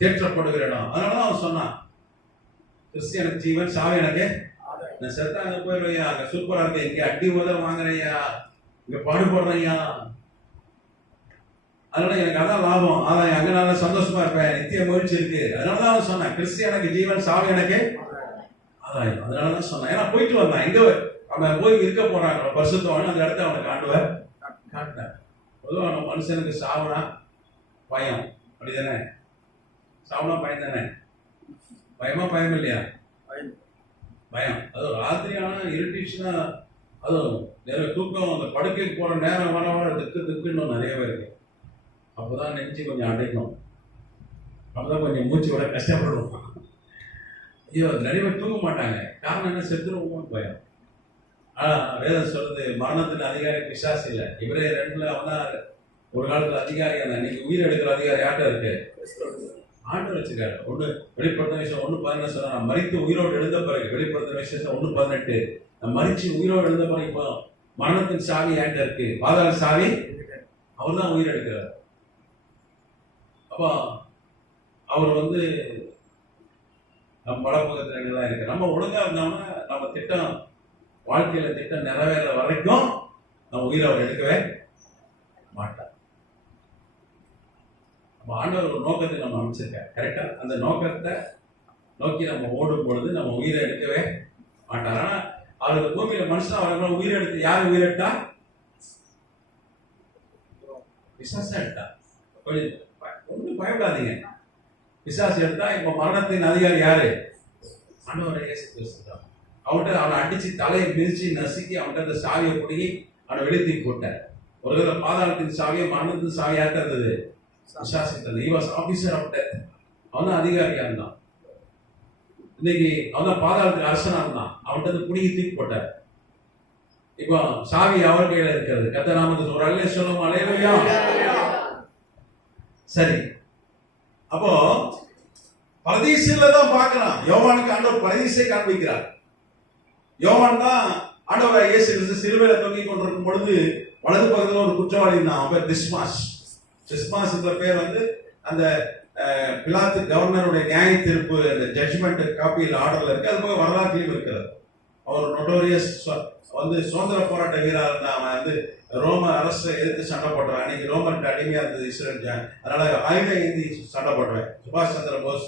தேற்றப்படுகிற இடம். அதனாலதான் அவன் சொன்னான் கிறிஸ்டியனுக்கு ஜீவன், சாவு எனக்கு. நான் செத்தா அங்க போயிடுவையா, அங்க சூப்பரா இருக்கு, இங்க அடி உதவ வாங்குறையா, இங்க பாடுபடுறையா, அதனால எனக்கு அதான் லாபம், அதான் அங்க நான் சந்தோஷமா இருப்பேன், நித்திய மகிழ்ச்சி இருக்கு. அதனாலதான் அவன் சொன்னேன் கிறிஸ்டியனுக்கு ஜீவன், சாவு எனக்கு ஆதாயம். அதனாலதான் சொன்னேன். ஏன்னா போயிட்டு வந்தான். எங்க அவன் போய் இருக்க போறாங்க பரிசுத்தவான், அந்த இடத்த அவனுக்கு ஆண்டவர் காட்டினார். பொதுவாக நம்ம மனுஷனுக்கு சாவுனா பயம், அப்படிதானே? சாவுனா பயம் தானே? பயமா பயம் இல்லையா? பயம். அது ராத்திரியான இருட்டுச்சுன்னா அதுவும் நிறைய தூக்கம், அந்த படுக்கைக்கு போற நேரம் வர வர திக்குன்னு நிறையவே இருக்கு. அப்போதான் நெஞ்சு கொஞ்சம் அடைக்கணும், அப்பதான் கொஞ்சம் மூச்சு விட கஷ்டப்படுவோம். ஐயோ நிறைய பேர் தூங்க மாட்டாங்க. காரணம் என்ன? செத்துருவோம்னு பயம். ஆனா வேதம் சொல்றது மரணத்தின் அதிகாரி பிசாசு இல்லை. இவரே 2 அவன் தான் ஒரு காலத்துல அதிகாரி. நீங்க உயிர் எடுக்கிற அதிகாரி யார்கிட்ட இருக்கு? ஆண்டு வச்சிருக்காரு. வெளிப்படுத்தின விஷயம் 1:14 சொன்னா, மரித்து உயிரோடு எழுந்த பிறகு வெளிப்படுத்தின விஷயம் 1:18 மறிச்சு உயிரோடு எழுந்த போற இப்போ மரணத்தின் சாவி ஏண்ட இருக்கு, பாதாள சாவி அவர் தான் உயிர் எடுக்கிறார். அப்போ அவர் வந்து நம்ம பலப்பக்கத்துல தான் இருக்கு. நம்ம ஒழுங்கா இருந்தோம்னா நம்ம திட்டம், வாழ்க்கையில திட்டம் நிறைவேற வரைக்கும் நம்ம உயிரை அவர் எடுக்கவே மாட்டார். நம்ம ஆண்டவர் ஒரு நோக்கத்தை நம்ம அமைச்சிருக்க கரெக்டா, அந்த நோக்கத்தை நோக்கி நம்ம ஓடும் பொழுது நம்ம உயிரை எடுக்கவே மாட்டார். ஆனா அவருக்கு பூமியில மனுஷன் அவர்கள் உயிரை எடுத்து யாரு உயிரெடுத்தா? பிசாசு எடுத்தா. கொஞ்சம் ஒன்றும் பயப்படாதீங்க. பிசாசு எடுத்தா இப்ப மரணத்தின் அதிகாரி யாரு? ஆண்டவர் இயேசு கிறிஸ்து தான். அவன்கிட்ட அவனை அடிச்சு தலையை மிதிச்சு நசுக்கி அவன்கிட்ட அந்த சாவியை பிடிங்கி அவனை வெளியே போட்டார். ஒரு தடவை பாதாளத்தின் சாவியை மரணத்தின் சாவி யார்கிட்ட இருந்தது? பிசாசு இருந்தது. He was officer of death. அவன் தான் அதிகாரியா இருந்தான். இன்னைக்கு அவன் தான் பாதாளத்துக்கு அரசனா இருந்தான். அவன்கிட்ட பிடிங்கி தூக்கி போட்டார். இப்போ சாவி அவர் கையில இருக்கிறது. கர்த்தர் நாமத்துக்கு ஒரு அல்லேலூயா சொல்லுவோம். அல்லேலூயா. சரி, அப்போ பரதீசில தான் பார்க்கலாம். யோவானுக்கு ஆண்டவர் பரதீசை காண்பிக்கிறார். யோவான் தான் ஆண்டவர் இயேசு கிறிஸ்து சிலுவையில தொங்கிக் கொண்டிருக்கும் பொழுது வலது பக்கத்துல ஒரு குற்றவாளி இருந்தான். அவன் பேர் டிஸ்மாஸ். டிஸ்மாஸ் என்ற பேர் வந்து அந்த பிலாத்து கவர்னருடைய நியாய தீர்ப்பு, அந்த ஜட்ஜ்மெண்ட் காப்பியில் ஆர்டர்ல இருக்கு. அது போக வரலாற்றிலும் இருக்கிறது. அவர் நொட்டோரியஸ் வந்து சுதந்திர போராட்ட வீரா இருந்தா. அவன் வந்து ரோம அரசை எதிர்த்து சண்டை போடுறான். அன்னைக்கு ரோமன் அடிமையா இருந்தது இஸ்ரேல். அதனால ஆயுதம் ஏந்தி சண்டை போடுறேன். சுபாஷ் சந்திர போஸ்,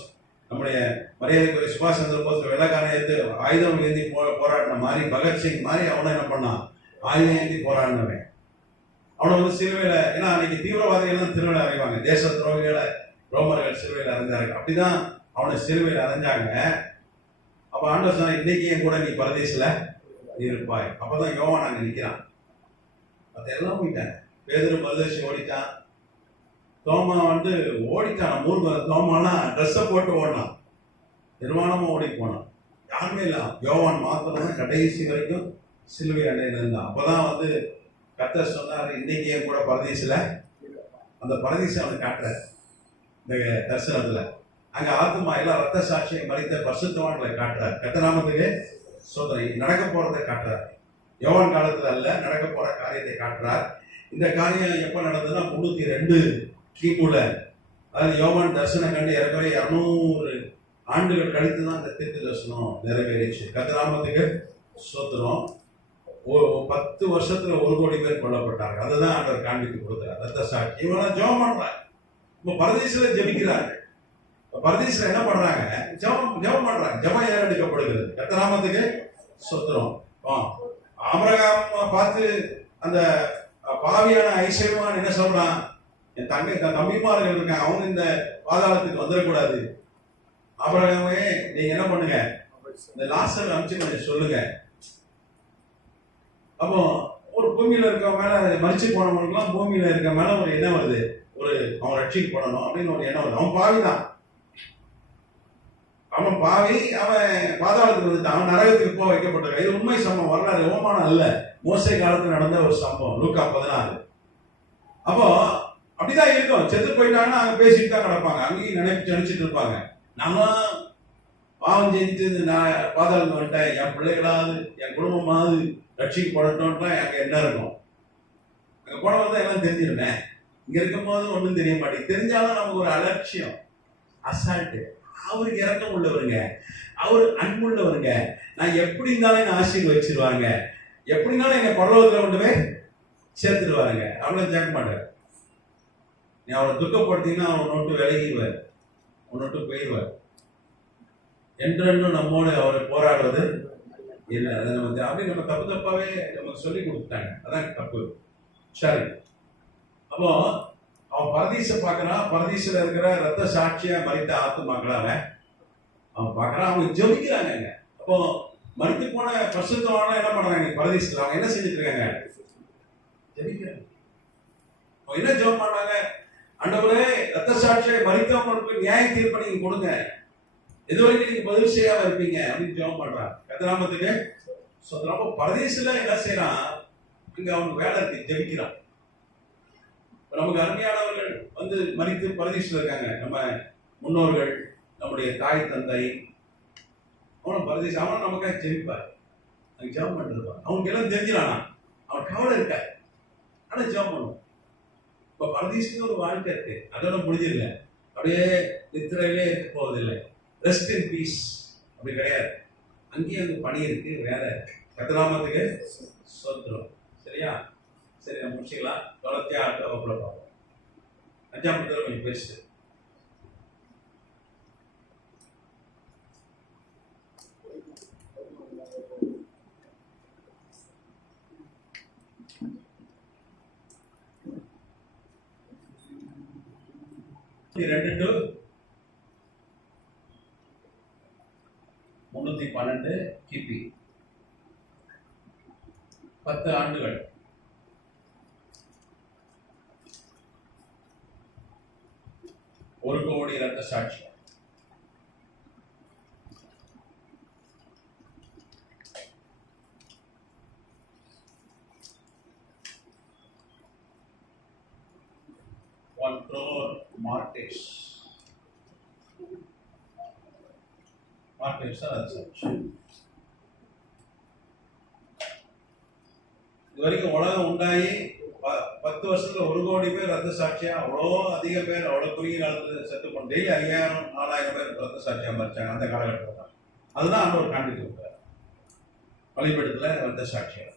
நம்முடைய மரியாதைக்குரிய சுபாஷ் சந்திர போஸ் வெள்ளக்காரனை எடுத்து ஆயுதம் ஏந்தி போராடின மாதிரி பகத்சிங் மாதிரி அவனை என்ன பண்ணான்? ஆயுதம் ஏந்தி போராடினவன். அவனை வந்து சிலுவையில, ஏன்னா அன்னைக்கு தீவிரவாதிகள் திருவிழா அறிவாங்க. தேச துரோகிகளை ரோமர்கள் சிலுவையில் அறிஞ்சாங்க. அப்படிதான் அவனை சிலுவையில் அறிஞ்சாங்க. அப்ப ஆண்டவர் சொன்னா, இன்னைக்கு என் கூட நீ பரதேசில இருப்பாய். அப்பதான் யோவான் அங்க நிக்கிறான். அதெல்லாம் போயிட்டாங்க. பேதுரு பரதேசி ஓடிட்டான். தோமா வந்து ஓடிட்டான். மூணு தோமானா ட்ரெஸ்ஸை போட்டு ஓடினான். நிர்வாணமா ஓடி போனான். யாருமே இல்லை. யோவான் மாத்திரம் கடைசி வரைக்கும் சிலுவை அண்டையில இருந்தான். அப்பதான் வந்து கர்த்தர் சொன்னாரு, இன்னைக்கு என் கூட பரதேசில, அந்த பரதேசி அவனை காட்டுறாரு இந்த தரிசனத்துல. அங்க ஆத்மா எல்லாம் ரத்த சாட்சியை மறித்த பரிசுத்தவான்களை காட்டுறாரு. கர்த்தநாமத்துக்கு சோதனை நடக்க போறதை காட்டுறார். யோவான் காலத்துல அல்ல, நடக்க போற காரியத்தை காட்டுறார். இந்த காரியம் எப்ப நடந்ததுன்னா 302 கிமுல, அதாவது யோவான் தரிசனம் கண்டு ஏறக்குறைய 200 ஆண்டுகள் கழித்து தான் இந்த தீர்க்க தரிசனம் நிறைவேறிச்சு. கர்த்தநாமத்துக்கு சோத்திரம். 10 வருஷத்துல 1 கோடி பேர் கொல்லப்பட்டாங்க. அதுதான் ஆண்டவர் காண்பித்து கொடுத்தார். ரத்த சாட்சி. இவங்க ஜெபம் பண்றாங்க. இப்ப பரதேசில ஜெபிக்கிறாங்க. பரதேசில என்ன பண்றாங்க? ஜெபம் பண்றாங்க. ஜெபம் ஏறெடுக்கப்படுகிறது. கர்த்தநாமத்துக்கு சோத்திரம். ஆபிரகாம் பார்த்து அந்த பாவியான ஐஸ்வர்யவான் என்ன சொல்றான்? என் தம்பிமார்கள் இருக்காங்க, அவங்க இந்த பாதாளத்துக்கு வந்துடக்கூடாது. ஆபிரகாமே, நீங்க என்ன பண்ணுங்க, இந்த லாசர் அனுப்பிச்சு கொஞ்சம் சொல்லுங்க. அப்போ ஒரு பூமியில இருக்க மேல மறிச்சு போனவங்களுக்குலாம் பூமியில இருக்க மேல ஒரு எண்ணம் வருது, ஒரு அவன் ரட்சிக்கு போடணும் அப்படின்னு ஒரு எண்ணம் வருது. அவன் பாவி தான். அவன் பாவி, அவன் பாதாளத்துக்கு வந்துட்டான். அவன் நரகத்துக்கு போக வைக்கப்பட்டிருக்கான். இது உண்மை சம்பவம், வரலாறு, ஓமானம் அல்ல. மோசே காலத்துல நடந்த ஒரு சம்பவம். லூக்கா 14. அப்போ அப்படிதான் இருக்கும். செத்து போயிட்டாங்கன்னா அங்க பேசிட்டு தான் கிடப்பாங்க. அங்கேயும் நினைச்சிட்டு இருப்பாங்க, நம்ம பாவம் செஞ்சுட்டு நான் பாதாளத்துக்கு வந்துட்டேன், என் பிள்ளைகளாவது என் குடும்பமாவது ரட்சிக்கு போடட்டோம்னா எனக்கு என்ன இருக்கும்? அங்க போனவங்க தான் எல்லாம் தெரிஞ்சிருந்தேன். இங்க இருக்கும் போது ஒன்றும் தெரிய மாட்டேங்குது. தெரிஞ்சாலும் நமக்கு ஒரு அலட்சியம், அசால்ட்டு. அவருக்கு இறக்கம் உள்ளவருங்க, அவர் அன்புள்ளவருங்க. நான் எப்படி இருந்தாலும் என்ன ஆசீர்வதிச்சிருவாங்க, எப்படினாலும் என்னை பரலோகத்துல கொண்டு போய் சேர்த்துருவாருங்க. அவ்வளவு கேட்க மாட்டார். நீ அவரை துக்கப்படுத்தீங்கன்னா அவனை விட்டு விலகிடுவார், அவனை விட்டு போயிடுவார். என்றென்றும் நம்மோடு அவரை போராடுவது இல்லை. அதை நம்ம அப்படி நம்ம தப்பு தப்பாவே நமக்கு சொல்லி கொடுத்துட்டாங்க. அதான் தப்பு. சரி, அப்போ அவன் பரதீசை பார்க்கறான். பரதீசில இருக்கிற ரத்த சாட்சியா மறித்த ஆத்துமாக்களாக அவன் பார்க்கறான். அவங்க ஜெபிக்கிறாங்க. அப்போ மறித்து போன பரிசுத்தவான்கள் என்ன பண்றாங்க? பரதீசில அவங்க என்ன செஞ்சுட்டு இருக்காங்க? ஜெபிக்கிறாங்க. அவங்க என்ன ஜெபம் பண்றாங்க? ஆண்டவரே, ரத்த சாட்சியை மறித்தவங்களுக்கு நியாய தீர்ப்பு நீங்க கொடுங்க, இது வரைக்கும் நீங்க பதில் செய்யாம இருப்பீங்க அப்படின்னு ஜெபம் பண்றாங்க. கர்த்தநாமத்துக்கு சோத்திரம். அப்போ பரதீசில என்ன செய்யறான்? இங்க அவனுக்கு வேலை இருக்கு, ஜெபிக்கிறான். நமக்கு அருமையானவர்கள் வந்து மறித்து பரதீசில இருக்காங்க. நம்ம முன்னோர்கள், நம்முடைய தாய் தந்தை, அவனும் பரதீசி, அவனும் நமக்காக ஜெபிப்பார். அங்கே ஜெபம் பண்ணிருப்பாங்க. அவங்களுக்கு எல்லாம் தெரிஞ்சிடானா, அவன் கவலை இருக்க, ஆனால் ஜெபம் பண்ணுவோம். இப்போ பரதீசுக்கு ஒரு வாழ்க்கை இருக்கு, அதோட முடிஞ்சிடல, அப்படியே நித்திரையிலே இருக்க போவதில்லை. ரெஸ்ட் இன் பீஸ் அப்படி கிடையாது, அங்கேயும் அங்கே பணி இருக்கு, வேற கதிராமத்துக்கு சொத்துரும். சரியா? சரி, நம்ம முடிச்சுக்கலாம். தொடர்ச்சியா அடுத்த வகுப்புல பார்ப்போம். 5ஆம் புத்தகம் கொஞ்சம் பெருசு. ரெண்டு டு 312 கிபி, 10 ஆண்டுகள். ஒரு கோடி ரத்த சாட்சி. One crore martyrs. Martyrs are ரத்த சாட்சி. இது வரைக்கும் உலகம் உண்டாயி 10 வருஷத்துல 1 கோடி பேர் ரத்த சாட்சியா, அவ்வளோ அதிக பேர், அவ்வளோ குறுகிய காலத்துல செத்து கொண்டு டெய்லி 5000 4000 பேர் ரத்த சாட்சியா மறிச்சாங்க அந்த காலகட்டத்தில். அதுதான் ஆண்டவர் காண்பித்து கொடுத்தார் பலிபீடத்துல ரத்த சாட்சியா.